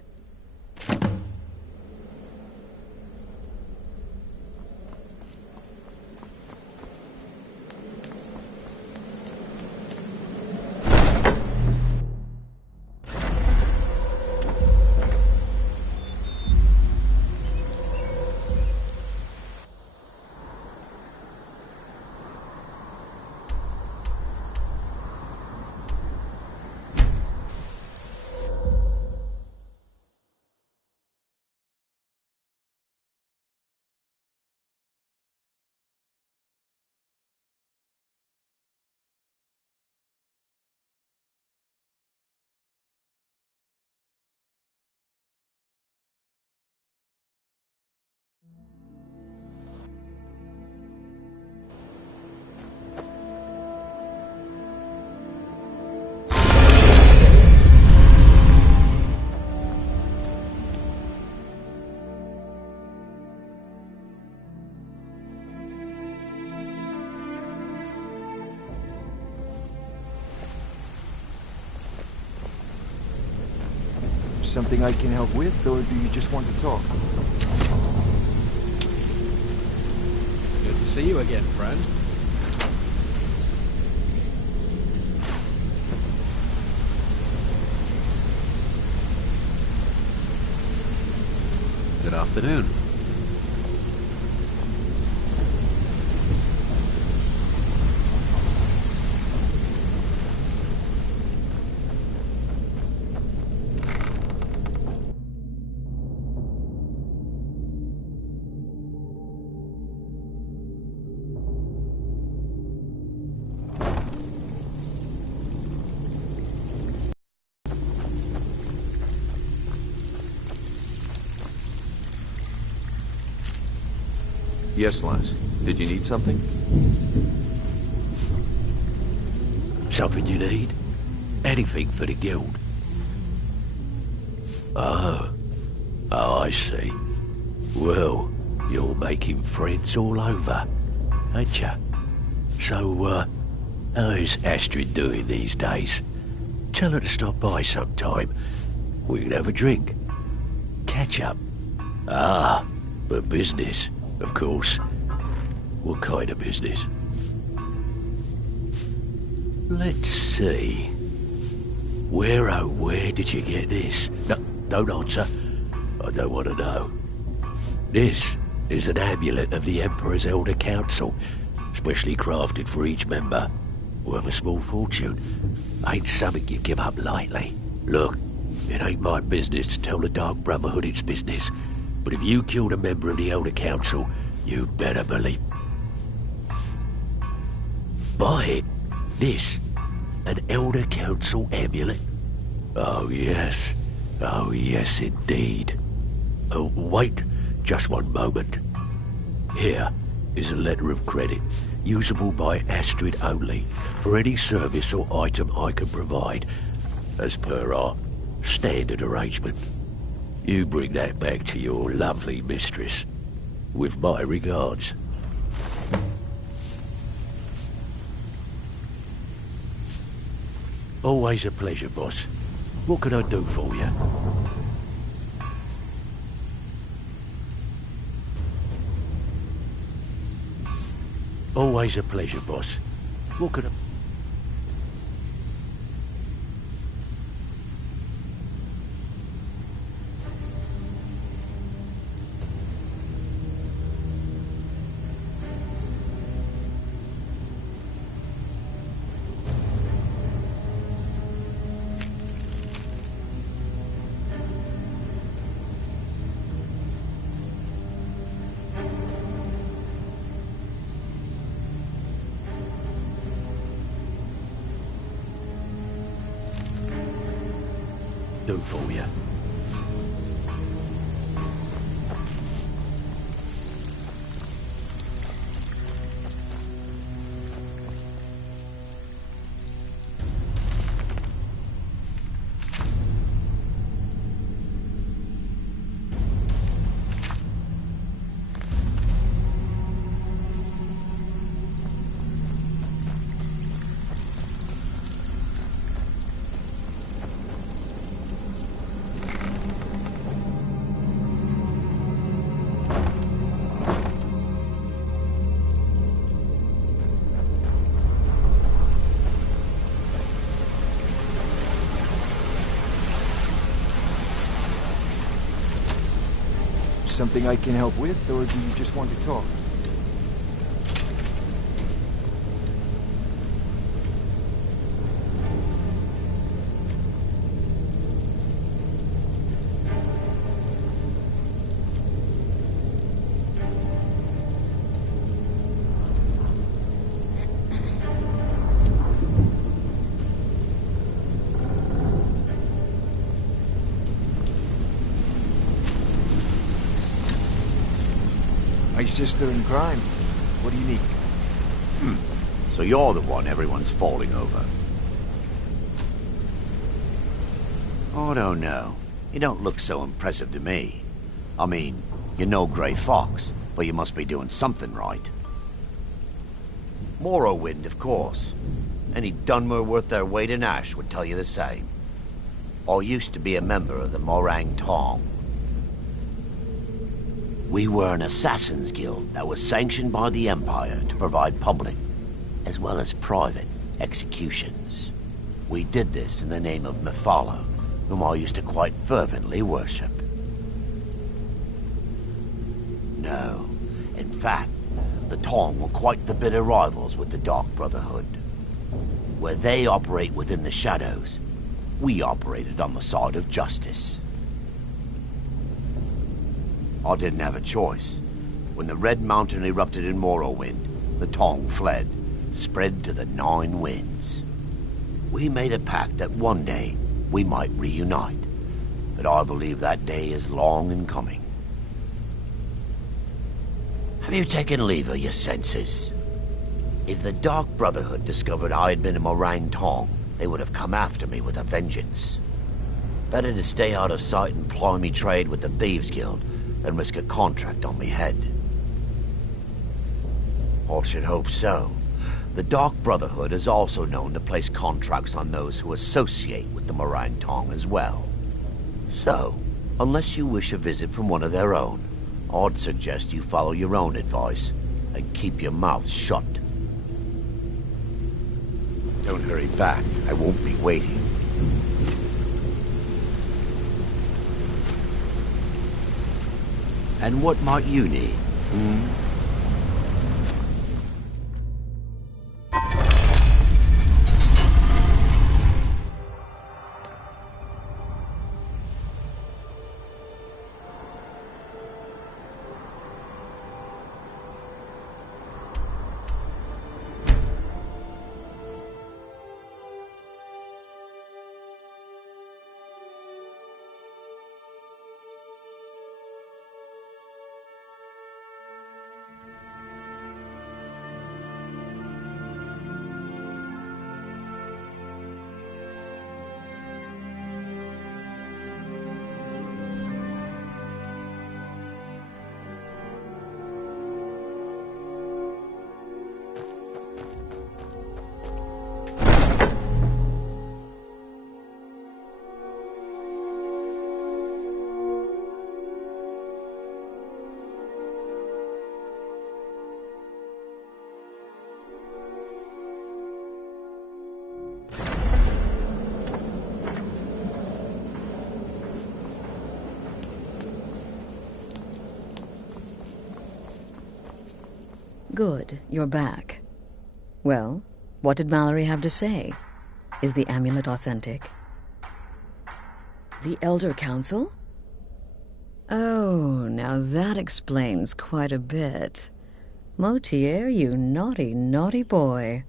Something I can help with, or do you just want to talk? Good to see you again, friend. Good afternoon. Yes, lass. Did you need something? Something you need? Anything for the guild. Oh, I see. Well, you're making friends all over, ain't ya? So, how's Astrid doing these days? Tell her to stop by sometime. We can have a drink. Catch up. Ah, but business. Of course. What kind of business? Let's see. Where did you get this? No, don't answer. I don't want to know. This is an amulet of the Emperor's Elder Council, specially crafted for each member. worth a small fortune. Ain't something you give up lightly. Look, it ain't my business to tell the Dark Brotherhood its business, but if you killed a member of the Elder Council, you better believe... Buy it. This, an Elder Council amulet? Oh yes indeed. Oh, wait just one moment. Here is a letter of credit, usable by Astrid only, for any service or item I can provide, as per our standard arrangement. You bring that back to your lovely mistress, with my regards. Always a pleasure, boss. What can I do for you? Always a pleasure, boss. What can I... do for you? Something I can help with, or do you just want to talk? My sister in crime. What do you need? So you're the one everyone's falling over. Oh, no. You don't look so impressive to me. I mean, you're no Grey Fox, but you must be doing something right. Morrowind, of course. Any Dunmer worth their weight in ash would tell you the same. I used to be a member of the Morang Tong. We were an assassins guild that was sanctioned by the Empire to provide public, as well as private, executions. We did this in the name of Mephala, whom I used to quite fervently worship. No, in fact, the Tong were quite the bitter rivals with the Dark Brotherhood. Where they operate within the shadows, we operated on the side of justice. I didn't have a choice. When the Red Mountain erupted in Morrowind, the Tong fled, spread to the 9 winds. We made a pact that one day we might reunite, but I believe that day is long in coming. Have you taken leave of your senses? If the Dark Brotherhood discovered I had been a Morang Tong, they would have come after me with a vengeance. Better to stay out of sight and ply me trade with the Thieves Guild than risk a contract on me head. I should hope so. The Dark Brotherhood is also known to place contracts on those who associate with the Morang Tong as well. So, unless you wish a visit from one of their own, I'd suggest you follow your own advice and keep your mouth shut. Don't hurry back. I won't be waiting. And what might you need? Good, you're back. Well, what did Mallory have to say? Is the amulet authentic? The Elder Council? Oh, now that explains quite a bit. Motier, you naughty, naughty boy.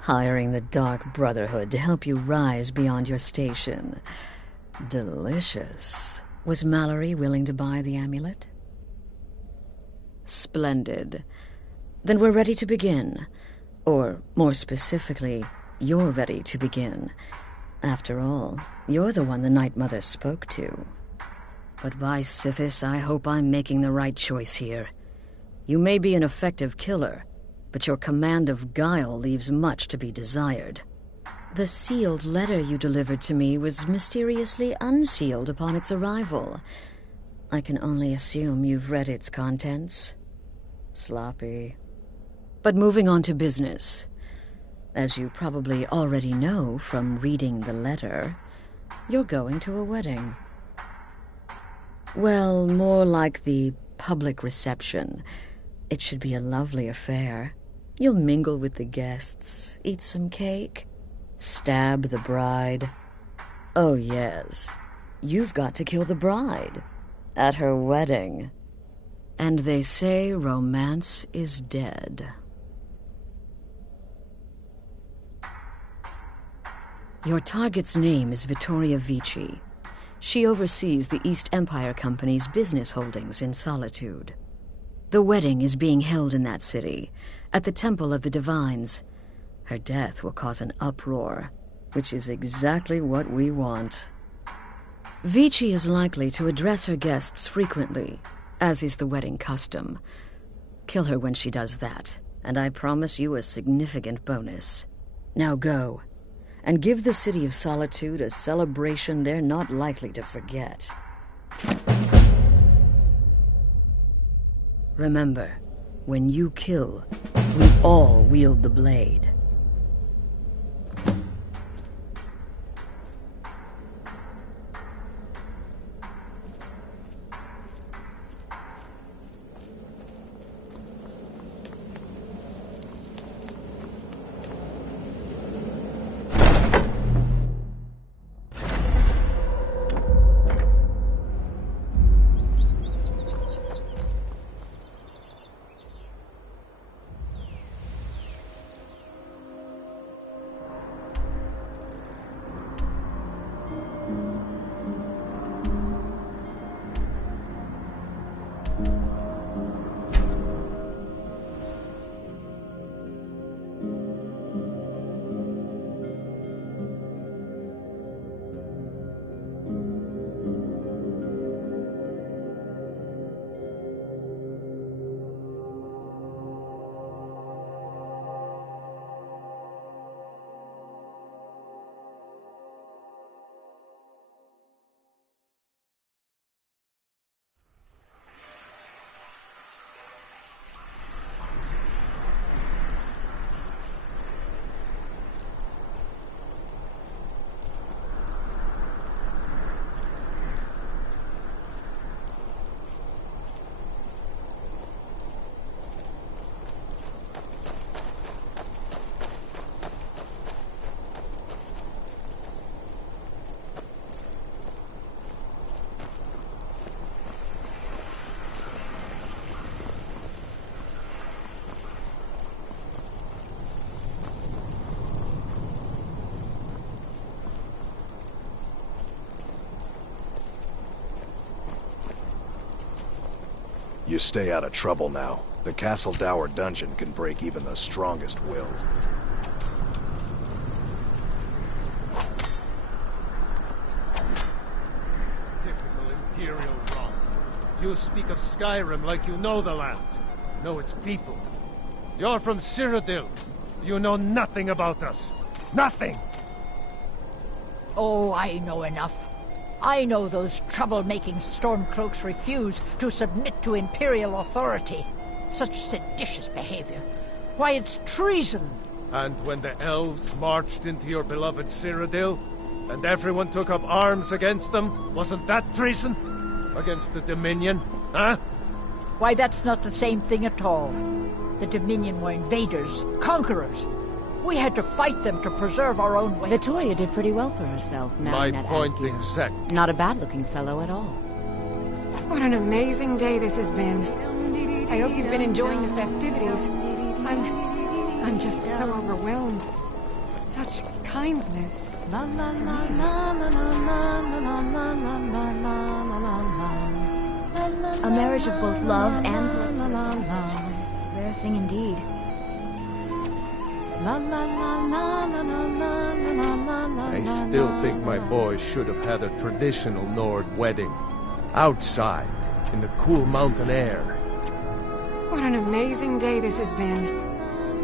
Hiring the Dark Brotherhood to help you rise beyond your station. Delicious. Was Mallory willing to buy the amulet? Splendid. Then we're ready to begin. Or, more specifically, you're ready to begin. After all, you're the one the Night Mother spoke to. But by Sithis, I hope I'm making the right choice here. You may be an effective killer, but your command of guile leaves much to be desired. The sealed letter you delivered to me was mysteriously unsealed upon its arrival. I can only assume you've read its contents. Sloppy. But moving on to business. As you probably already know from reading the letter, you're going to a wedding. Well, more like the public reception. It should be a lovely affair. You'll mingle with the guests, eat some cake, stab the bride. Oh, yes. You've got to kill the bride. At her wedding. And they say romance is dead. Your target's name is Vittoria Vici. She oversees the East Empire Company's business holdings in Solitude. The wedding is being held in that city, at the Temple of the Divines. Her death will cause an uproar, which is exactly what we want. Vici is likely to address her guests frequently, as is the wedding custom. Kill her when she does that, and I promise you a significant bonus. Now go. And give the City of Solitude a celebration they're not likely to forget. Remember, when you kill, we all wield the blade. You stay out of trouble now. The Castle Dower dungeon can break even the strongest will. Typical Imperial rot. You speak of Skyrim like you know the land. Know its people. You're from Cyrodiil. You know nothing about us. Nothing! Oh, I know enough. I know those trouble-making Stormcloaks refuse to submit to Imperial authority. Such seditious behavior. Why, it's treason! And when the elves marched into your beloved Cyrodiil, and everyone took up arms against them, wasn't that treason? Against the Dominion, huh? Why, that's not the same thing at all. The Dominion were invaders, conquerors. We had to fight them to preserve our own way. Victoria did pretty well for herself, marrying that point Asgear. Not a bad-looking fellow at all. What an amazing day this has been. I hope you've been enjoying the festivities. I'm just so overwhelmed. Such kindness. La la la la la la la la la la. A marriage of both love and blood. Rare thing indeed. I still think my boy should have had a traditional Nord wedding. Outside, in the cool mountain air. What an amazing day this has been.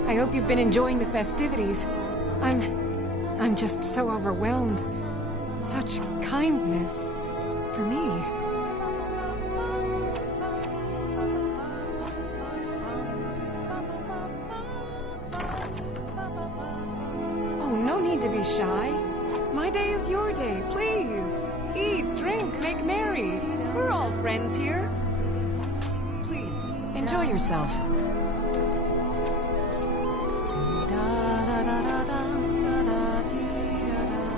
I hope you've been enjoying the festivities. I'm just so overwhelmed. Such kindness for me. Oh, no need to be shy. My day is your day, please. Eat, drink, make merry. We're all friends here. Please, enjoy yourself.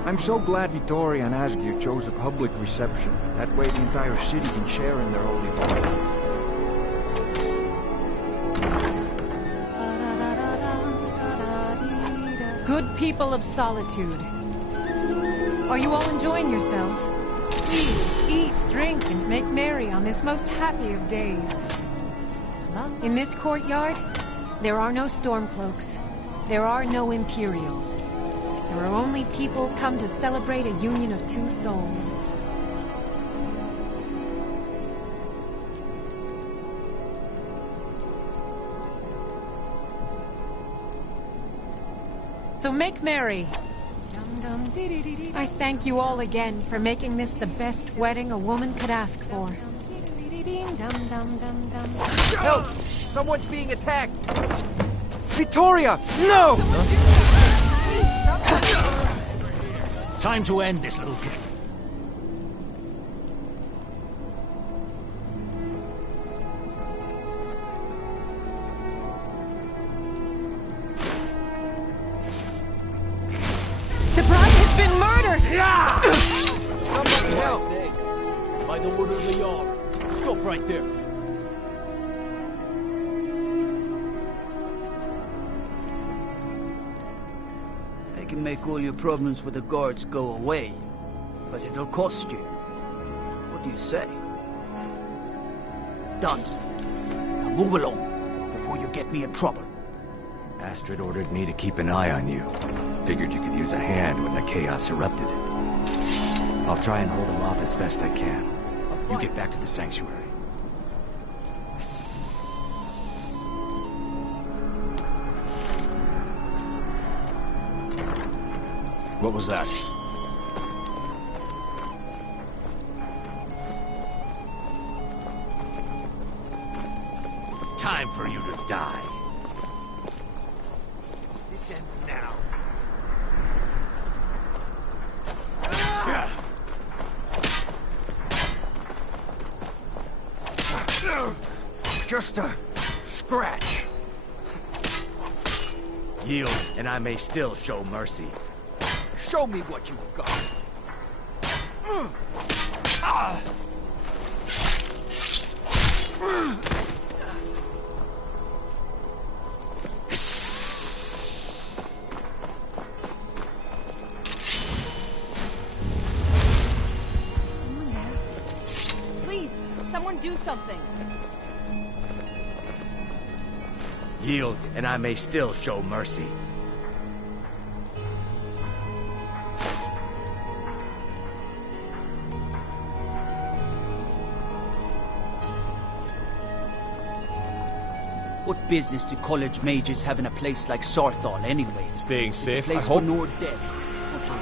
I'm so glad Victoria and Asgeir chose a public reception. That way the entire city can share in their holy moment. Good people of Solitude. Are you all enjoying yourselves? Please, eat, drink, and make merry on this most happy of days. In this courtyard, there are no Stormcloaks. There are no Imperials. There are only people come to celebrate a union of two souls. So make merry. I thank you all again for making this the best wedding a woman could ask for. Help! Someone's being attacked! Victoria! No! Time to end this little game. The bride has been murdered! Somebody help! By the order of the Jarl. Stop right there. I can make all your problems with the guards go away, but it'll cost you. What do you say? Done. Now move along, before you get me in trouble. Astrid ordered me to keep an eye on you. Figured you could use a hand when the chaos erupted. I'll try and hold him off as best I can. You get back to the sanctuary. What was that? Time for you to die. This ends now. Just a scratch. Yield, and I may still show mercy. Show me what you've got. Please, someone do something. Yield, and I may still show mercy. What business do college mages have in a place like Sarthal anyway? Staying safe, It's a place I hope. for Nord dead. What do you-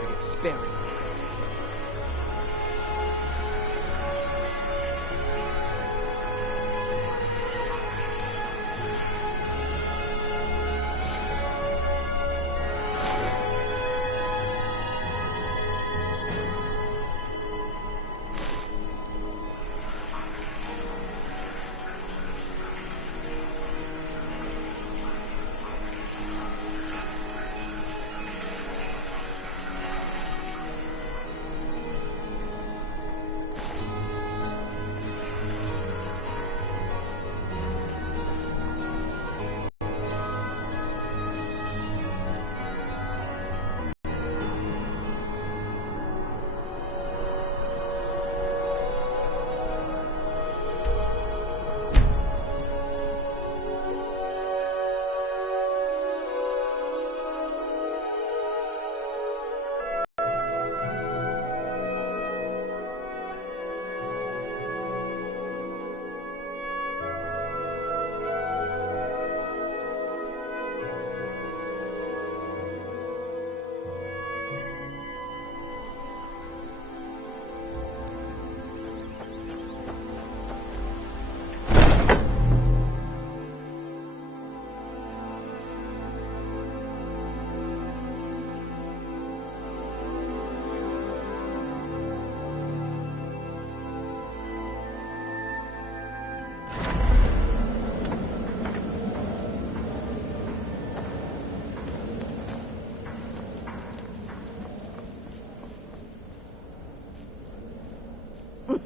Good experiments.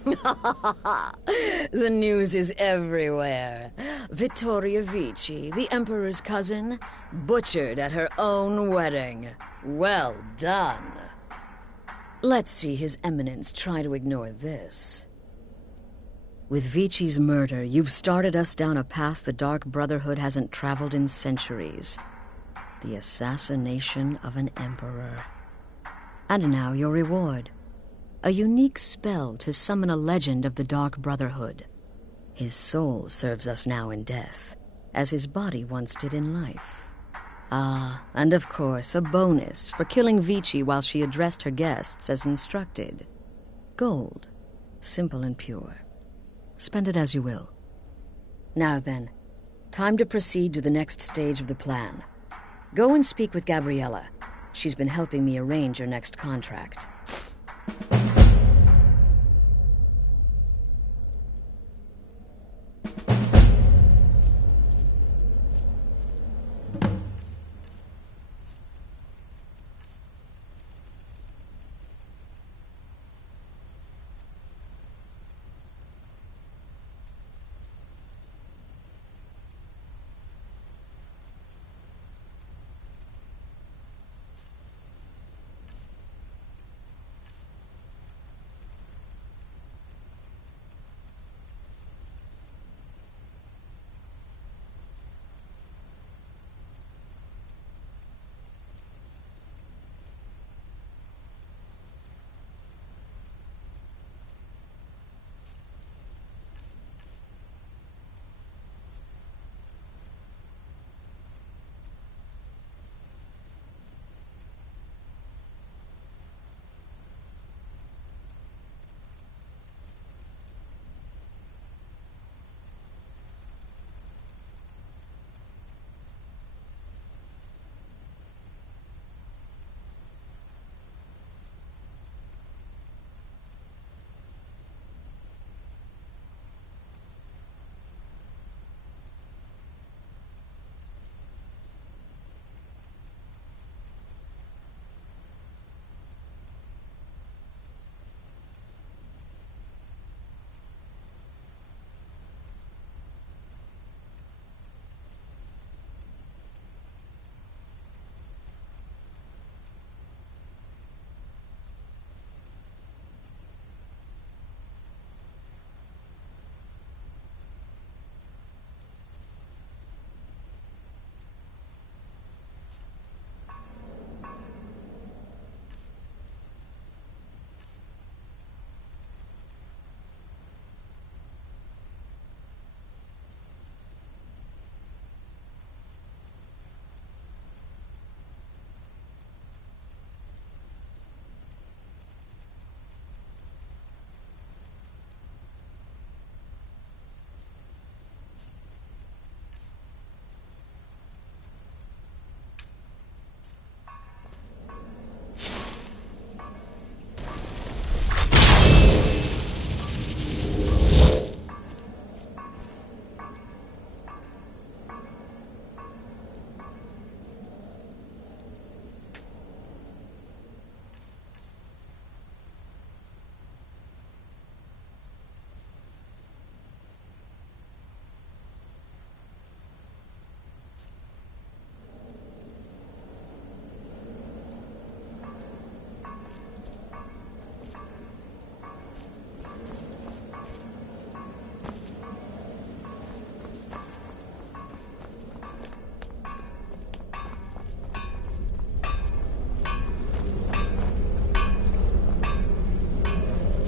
The news is everywhere. Vittoria Vici, the Emperor's cousin, butchered at her own wedding. Well done. Let's see His Eminence try to ignore this. With Vici's murder, you've started us down a path the Dark Brotherhood hasn't traveled in centuries. The assassination of an emperor. And now your reward. A unique spell to summon a legend of the Dark Brotherhood. His soul serves us now in death, as his body once did in life. Ah, and of course, a bonus for killing Vici while she addressed her guests as instructed. Gold. Simple and pure. Spend it as you will. Now then, time to proceed to the next stage of the plan. Go and speak with Gabriella. She's been helping me arrange your next contract.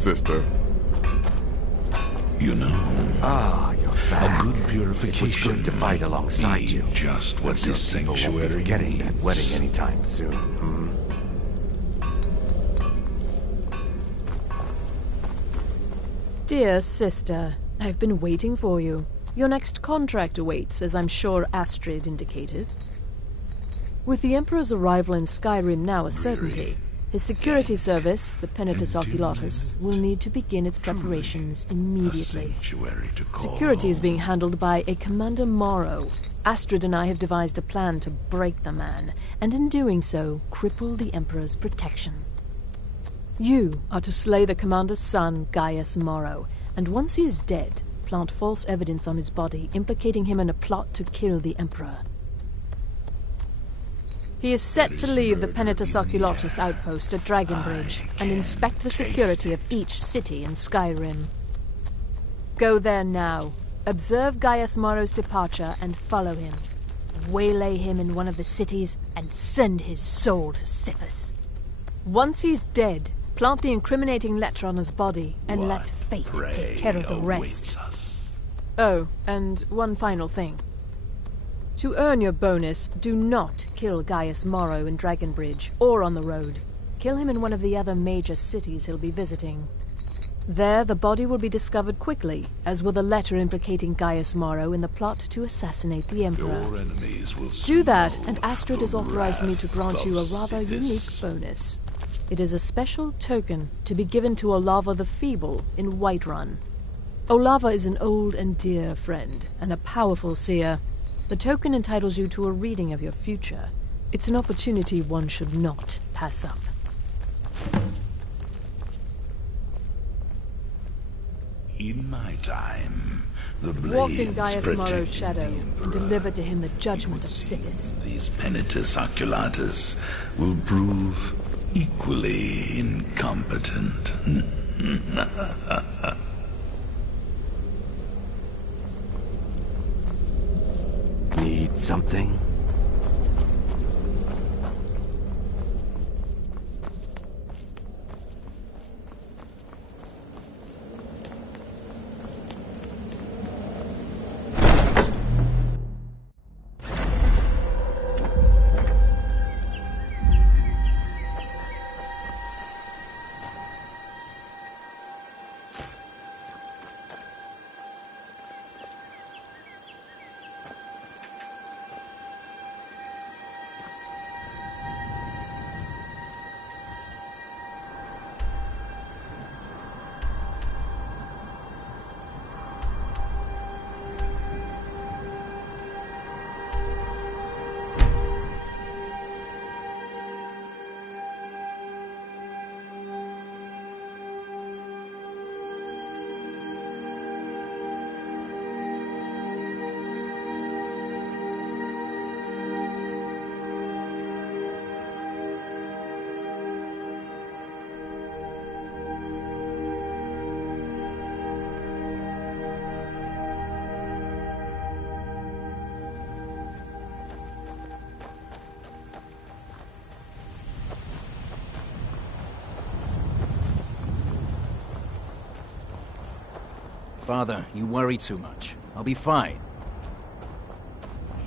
Sister. You know, you're back. a good purification. It was good to fight alongside you. Just what this sanctuary getting that needs. wedding anytime soon. Dear sister, I've been waiting for you. Your next contract awaits, as I'm sure Astrid indicated. With the Emperor's arrival in Skyrim now a certainty, his security service, the Penitus Oculatus, will need to begin its preparations immediately. Security is being handled by a Commander Morrow. Astrid and I have devised a plan to break the man, and in doing so, cripple the Emperor's protection. You are to slay the commander's son, Gaius Morrow, and once he is dead, plant false evidence on his body, implicating him in a plot to kill the Emperor. He is set to leave the Penitus Oculatus outpost at Dragonbridge and inspect the security of each city in Skyrim. Go there now, observe Gaius Morrow's departure and follow him. Waylay him in one of the cities and send his soul to Sithis. Once he's dead, plant the incriminating letter on his body and let fate take care of the rest. Oh, and one final thing. To earn your bonus, do not kill Gaius Morrow in Dragonbridge or on the road. Kill him in one of the other major cities he'll be visiting. There, the body will be discovered quickly, as will the letter implicating Gaius Morrow in the plot to assassinate the Emperor. Your enemies will Do that, and Astrid has authorized me to grant you a rather unique bonus. It is a special token to be given to Olava the Feeble in Whiterun. Olava is an old and dear friend, and a powerful seer. The token entitles you to a reading of your future. It's an opportunity one should not pass up. In my time, the blades Walk in Gaius protected Morrow's the shadow Emperor. and deliver to him the judgment of Sithis. These Penitus Oculatus will prove equally incompetent. Need something? Father, you worry too much. I'll be fine.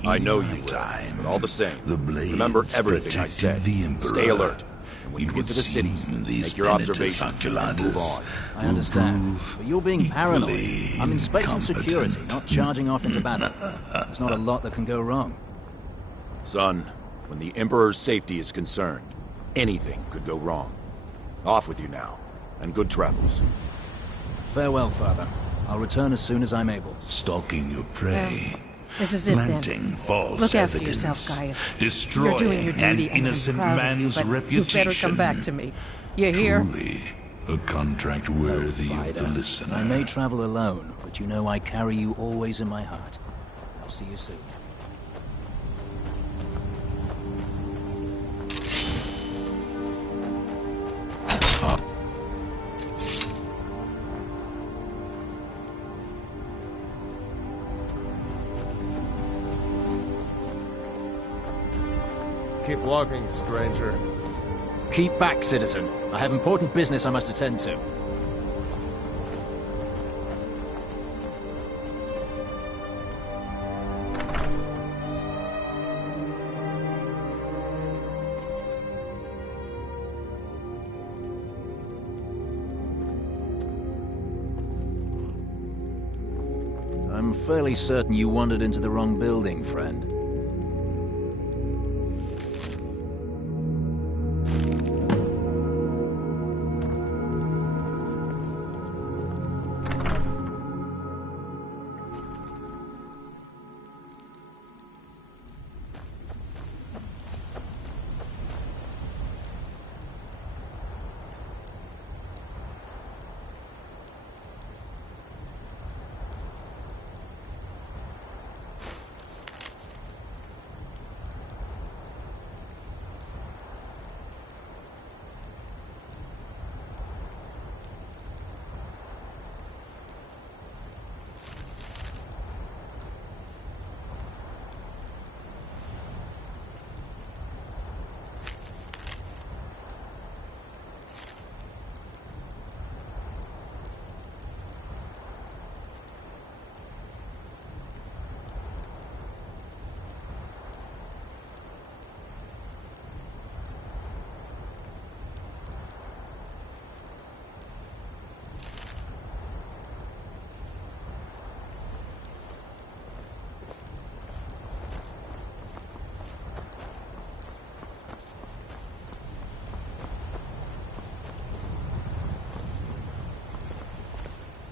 I know you will, but all the same, remember everything I said. Stay alert. And when you get to the cities, make your observations and move on. I understand, but you're being paranoid. I'm inspecting security, not charging off into battle. There's not a lot that can go wrong. Son, when the Emperor's safety is concerned, anything could go wrong. Off with you now, and good travels. Farewell, Father. I'll return as soon as I'm able. Stalking your prey. This is it planting then. false Look after evidence, yourself, Gaius. destroying You're doing your duty, an innocent and I'm proud man's of you, but reputation. You better come back to me. You hear? Truly, a contract worthy of the listener. I may travel alone, but you know I carry you always in my heart. I'll see you soon. Keep walking, stranger. Keep back, citizen. I have important business I must attend to. I'm fairly certain you wandered into the wrong building, friend.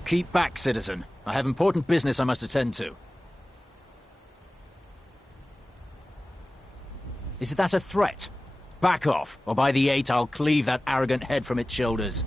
Keep back, citizen. I have important business I must attend to. Is that a threat? Back off, or by the 8 I'll cleave that arrogant head from its shoulders.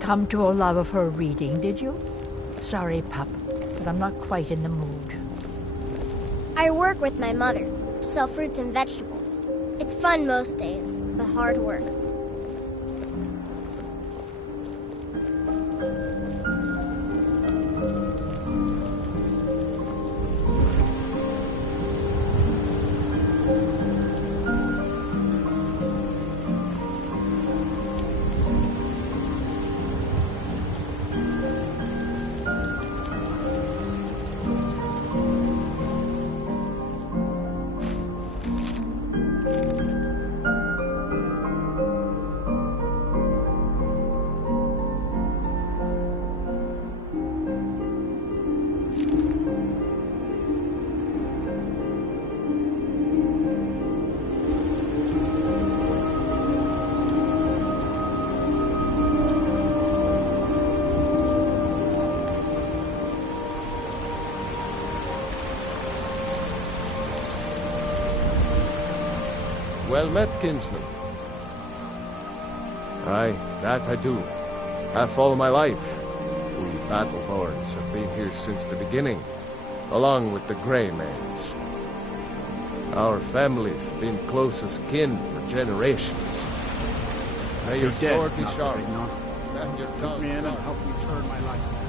Come to a love of her reading, did you? Sorry, pup, but I'm not quite in the mood. I work with my mother to sell fruits and vegetables. It's fun most days, but hard work. Well met, kinsman. Aye, that I do. Half all my life. We battle lords have been here since the beginning, along with the Grey Mans. Our family's been close as kin for generations. May your sword be sharp, and your tongue me in and sharp. help me turn my life.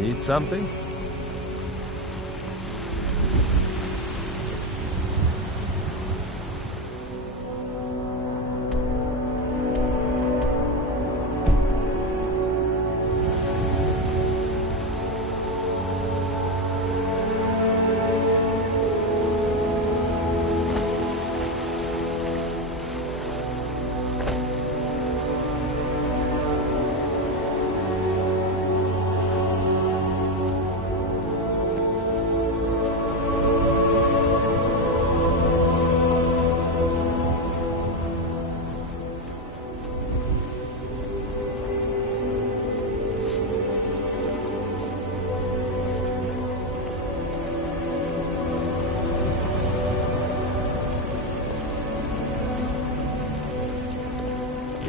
Need something?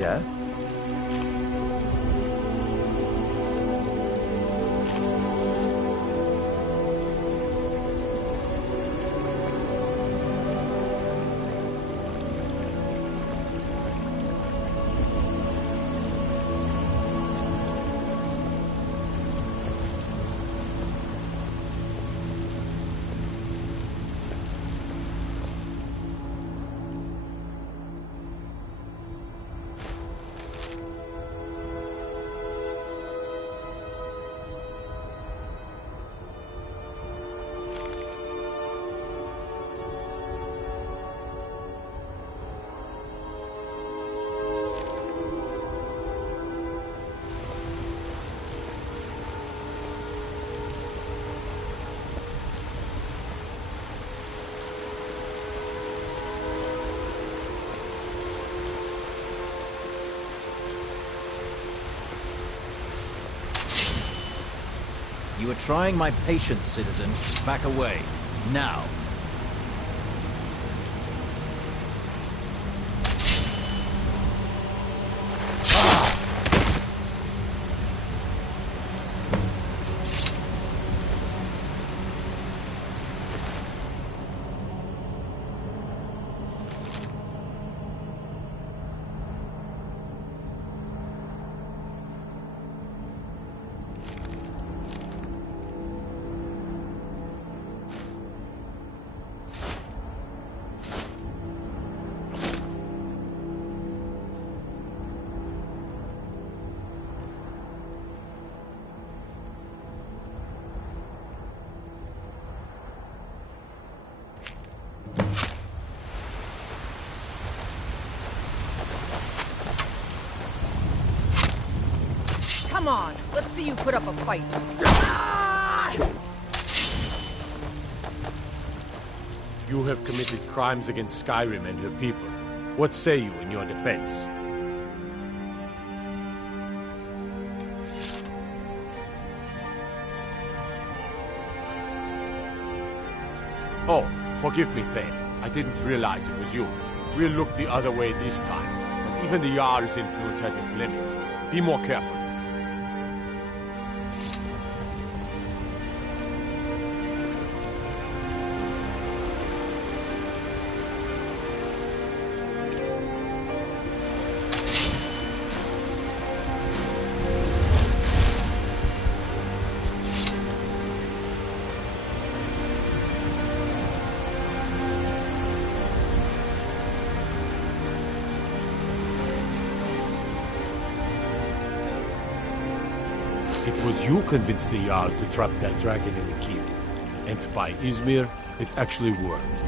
Yeah? You are trying my patience, citizen. Back away. Now. Come on, let's see you put up a fight. You have committed crimes against Skyrim and her people. What say you in your defense? Oh, forgive me, Thane. I didn't realize it was you. We'll look the other way this time. But even the Jarl's influence has its limits. Be more careful. It was you convinced the Jarl to trap that dragon in the keep. And by Izmir, it actually worked.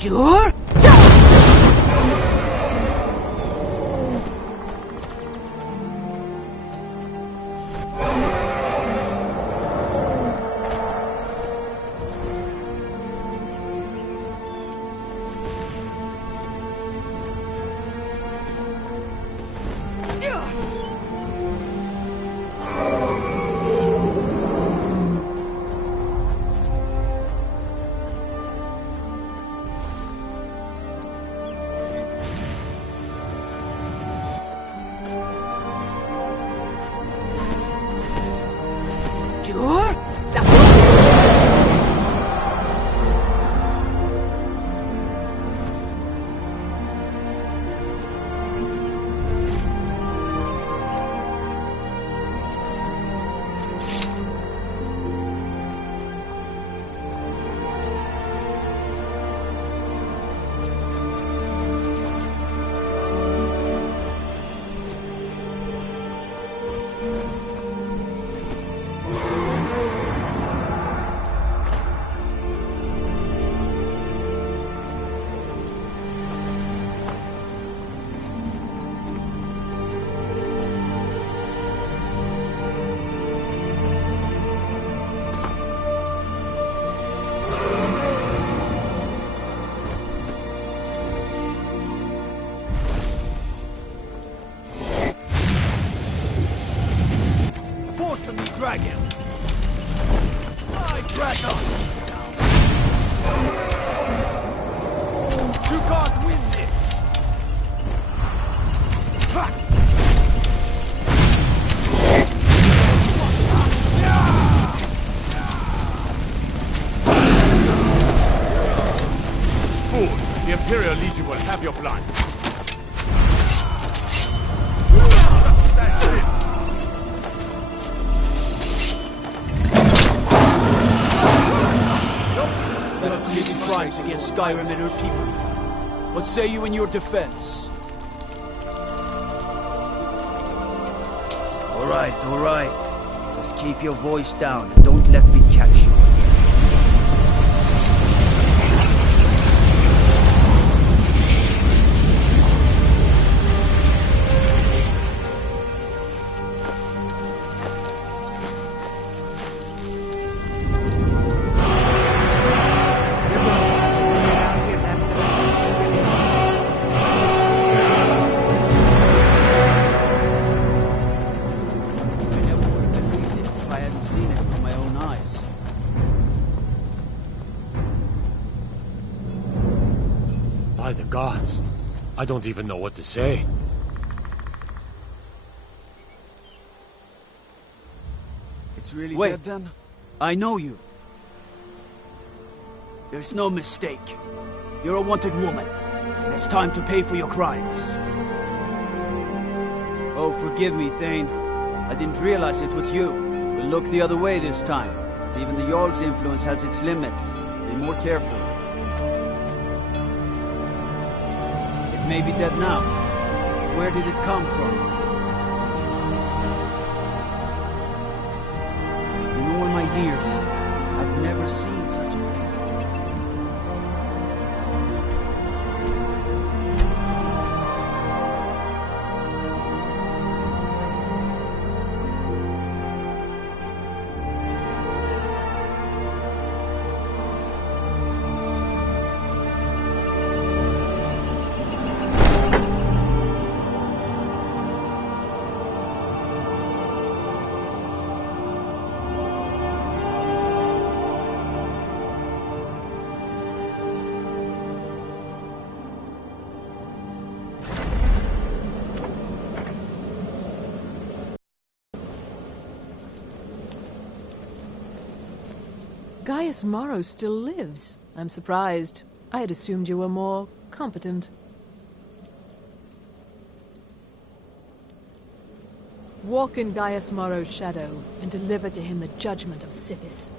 Sure. drag him! Drag on! You can't win this! Fool! The Imperial Legion will have your blood! That's it! There are committed crimes against Skyrim and her people. What say you in your defense? All right. Just keep your voice down and don't let me catch you. By the gods, I don't even know what to say. It's really Wait. dead then? I know you. There's no mistake. You're a wanted woman, and it's time to pay for your crimes. Oh, forgive me, Thane. I didn't realize it was you. We'll look the other way this time. Even the Jarl's influence has its limits. Be more careful. It may be dead now. Where did it come from? In all my years, I've never seen such a thing. Gaius Morrow still lives. I'm surprised. I had assumed you were more competent. Walk in Gaius Morrow's shadow and deliver to him the judgment of Sithis.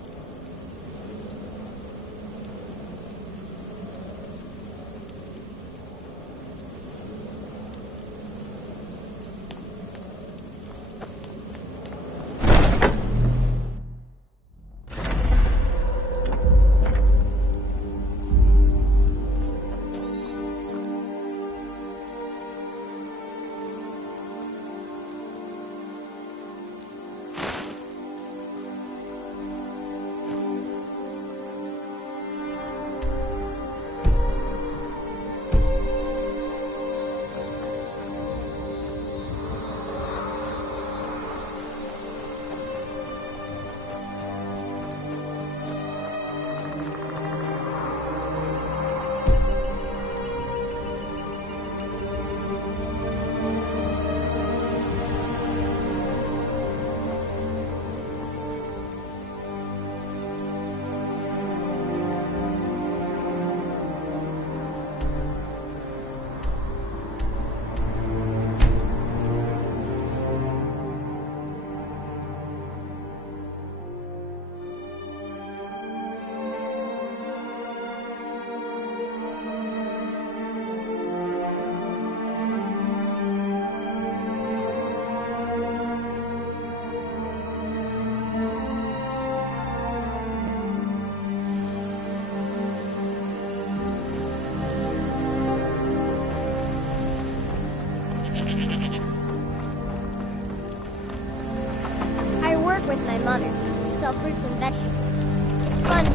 With my mother, we sell fruits and vegetables. It's fun.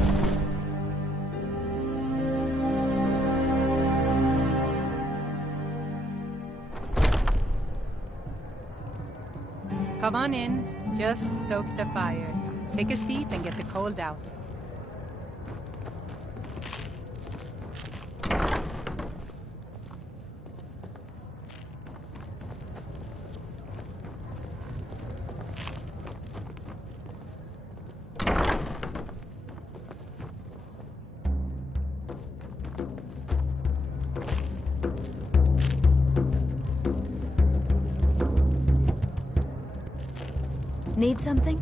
Come on in. Just stoke the fire. Take a seat and get the cold out. Need something?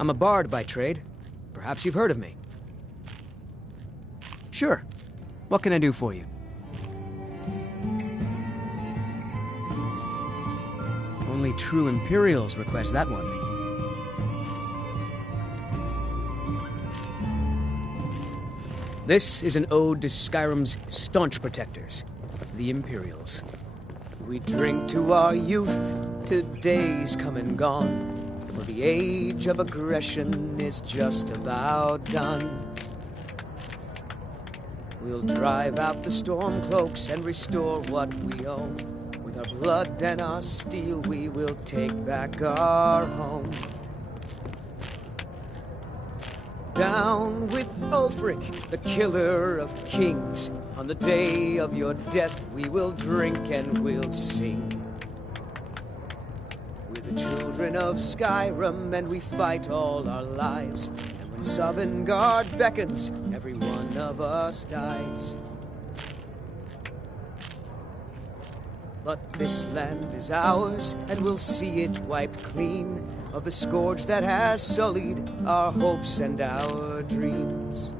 I'm a bard by trade. Perhaps you've heard of me. Sure. What can I do for you? Only true Imperials request that one. This is an ode to Skyrim's staunch protectors, the Imperials. We drink to our youth, to days come and gone. For the age of aggression is just about done. We'll drive out the stormcloaks and restore what we own. With our blood and our steel, we will take back our home. Down with Ulfric, the killer of kings. On the day of your death, we will drink and we'll sing. We're the children of Skyrim, and we fight all our lives. And when Sovngarde beckons, every one of us dies. But this land is ours, and we'll see it wiped clean of the scourge that has sullied our hopes and our dreams.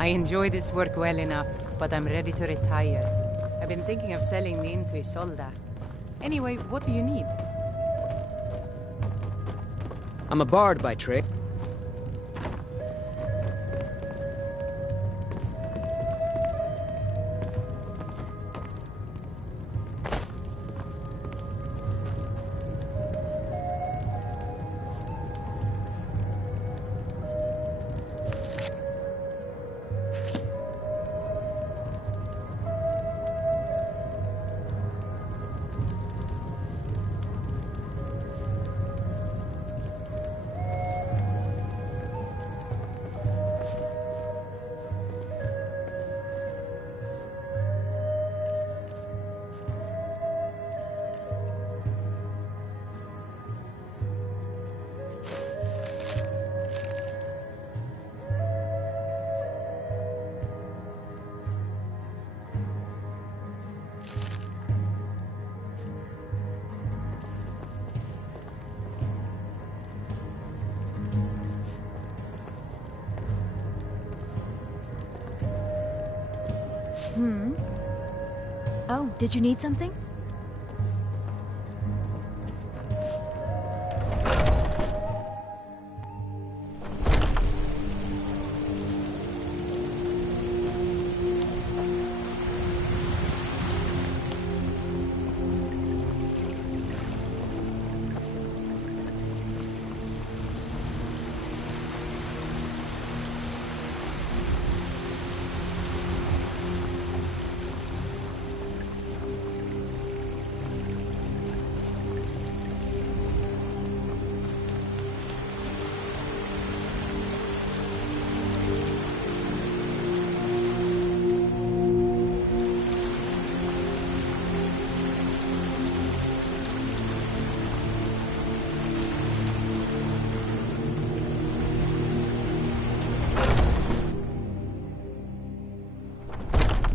I enjoy this work well enough, but I'm ready to retire. I've been thinking of selling me into Isolda. Anyway, what do you need? I'm a bard by trade. Oh, did you need something?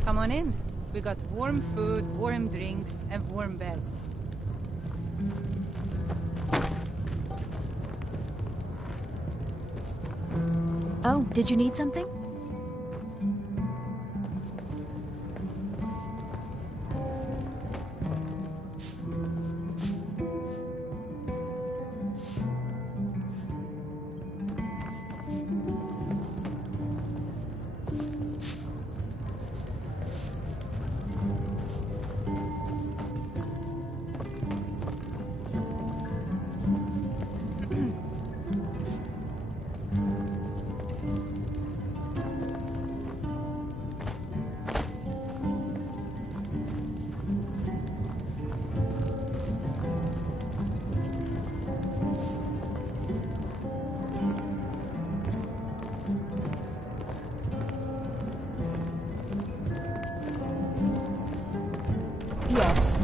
Come on in. We got warm food, warm drinks, and warm beds. Oh, did you need something? Yes.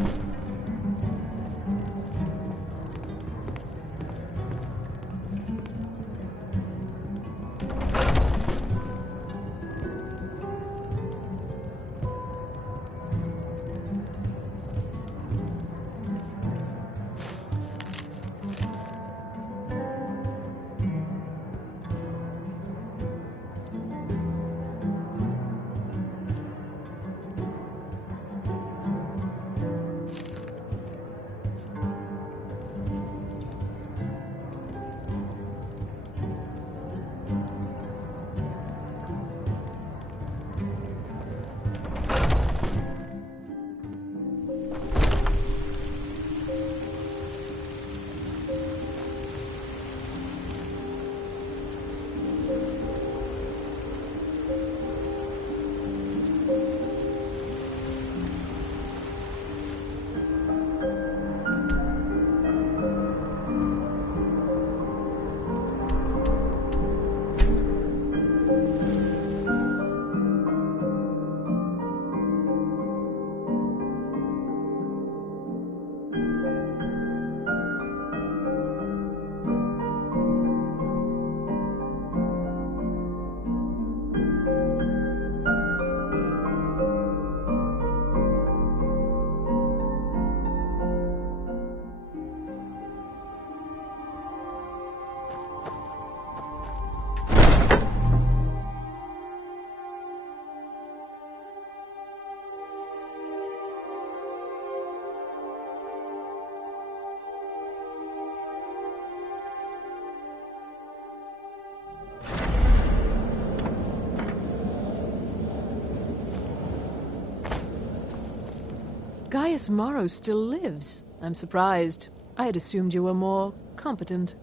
Gaius Morrow still lives. I'm surprised. I had assumed you were more competent.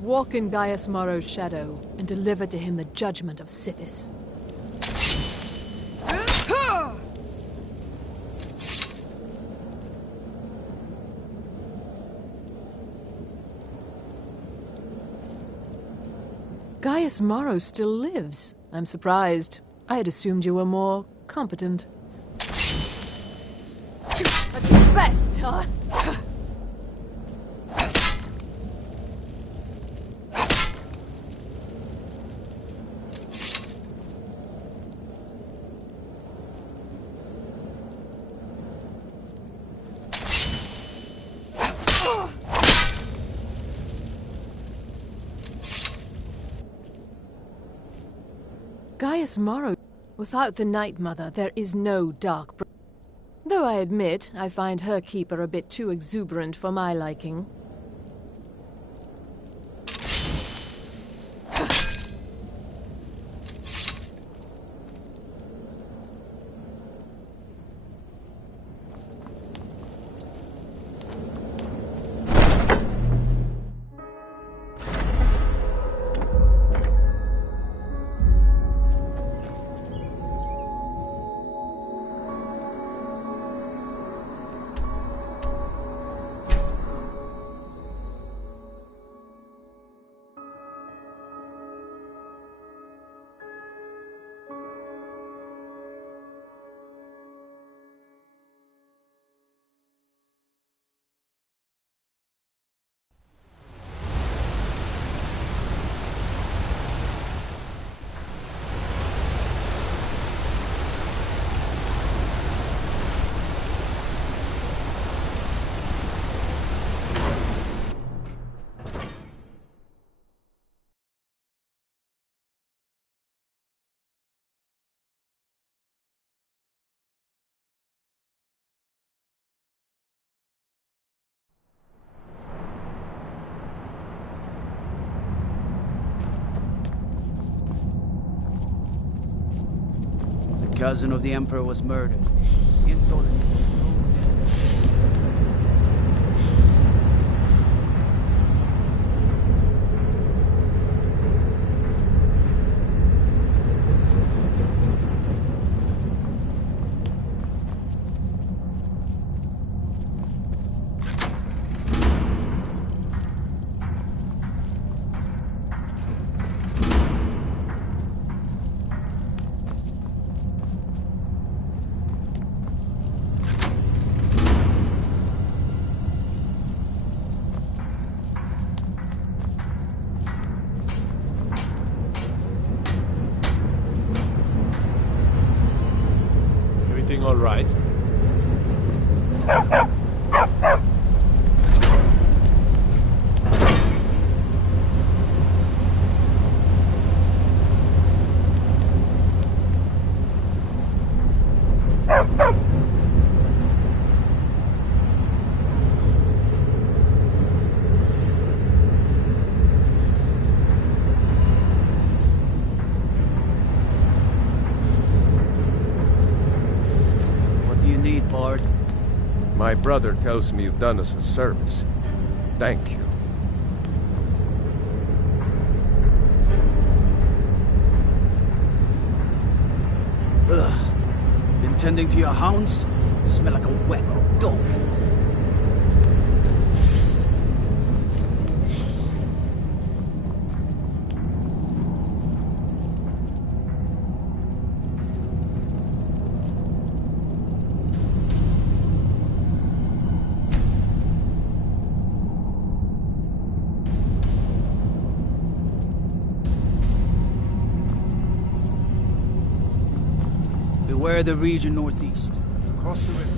Walk in Gaius Morrow's shadow and deliver to him the judgment of Sithis. Gaius Morrow still lives. I'm surprised. I had assumed you were more competent. That's your best, huh? Gaius Morrow. Without the Night Mother, there is no Dark Brother. Though I admit, I find her keeper a bit too exuberant for my liking. Cousin of the Emperor was murdered. Insolent. All right. My brother tells me you've done us a service. Thank you. Ugh. Been tending to your hounds? You smell like a wet dog. Beware the region northeast. Across the river.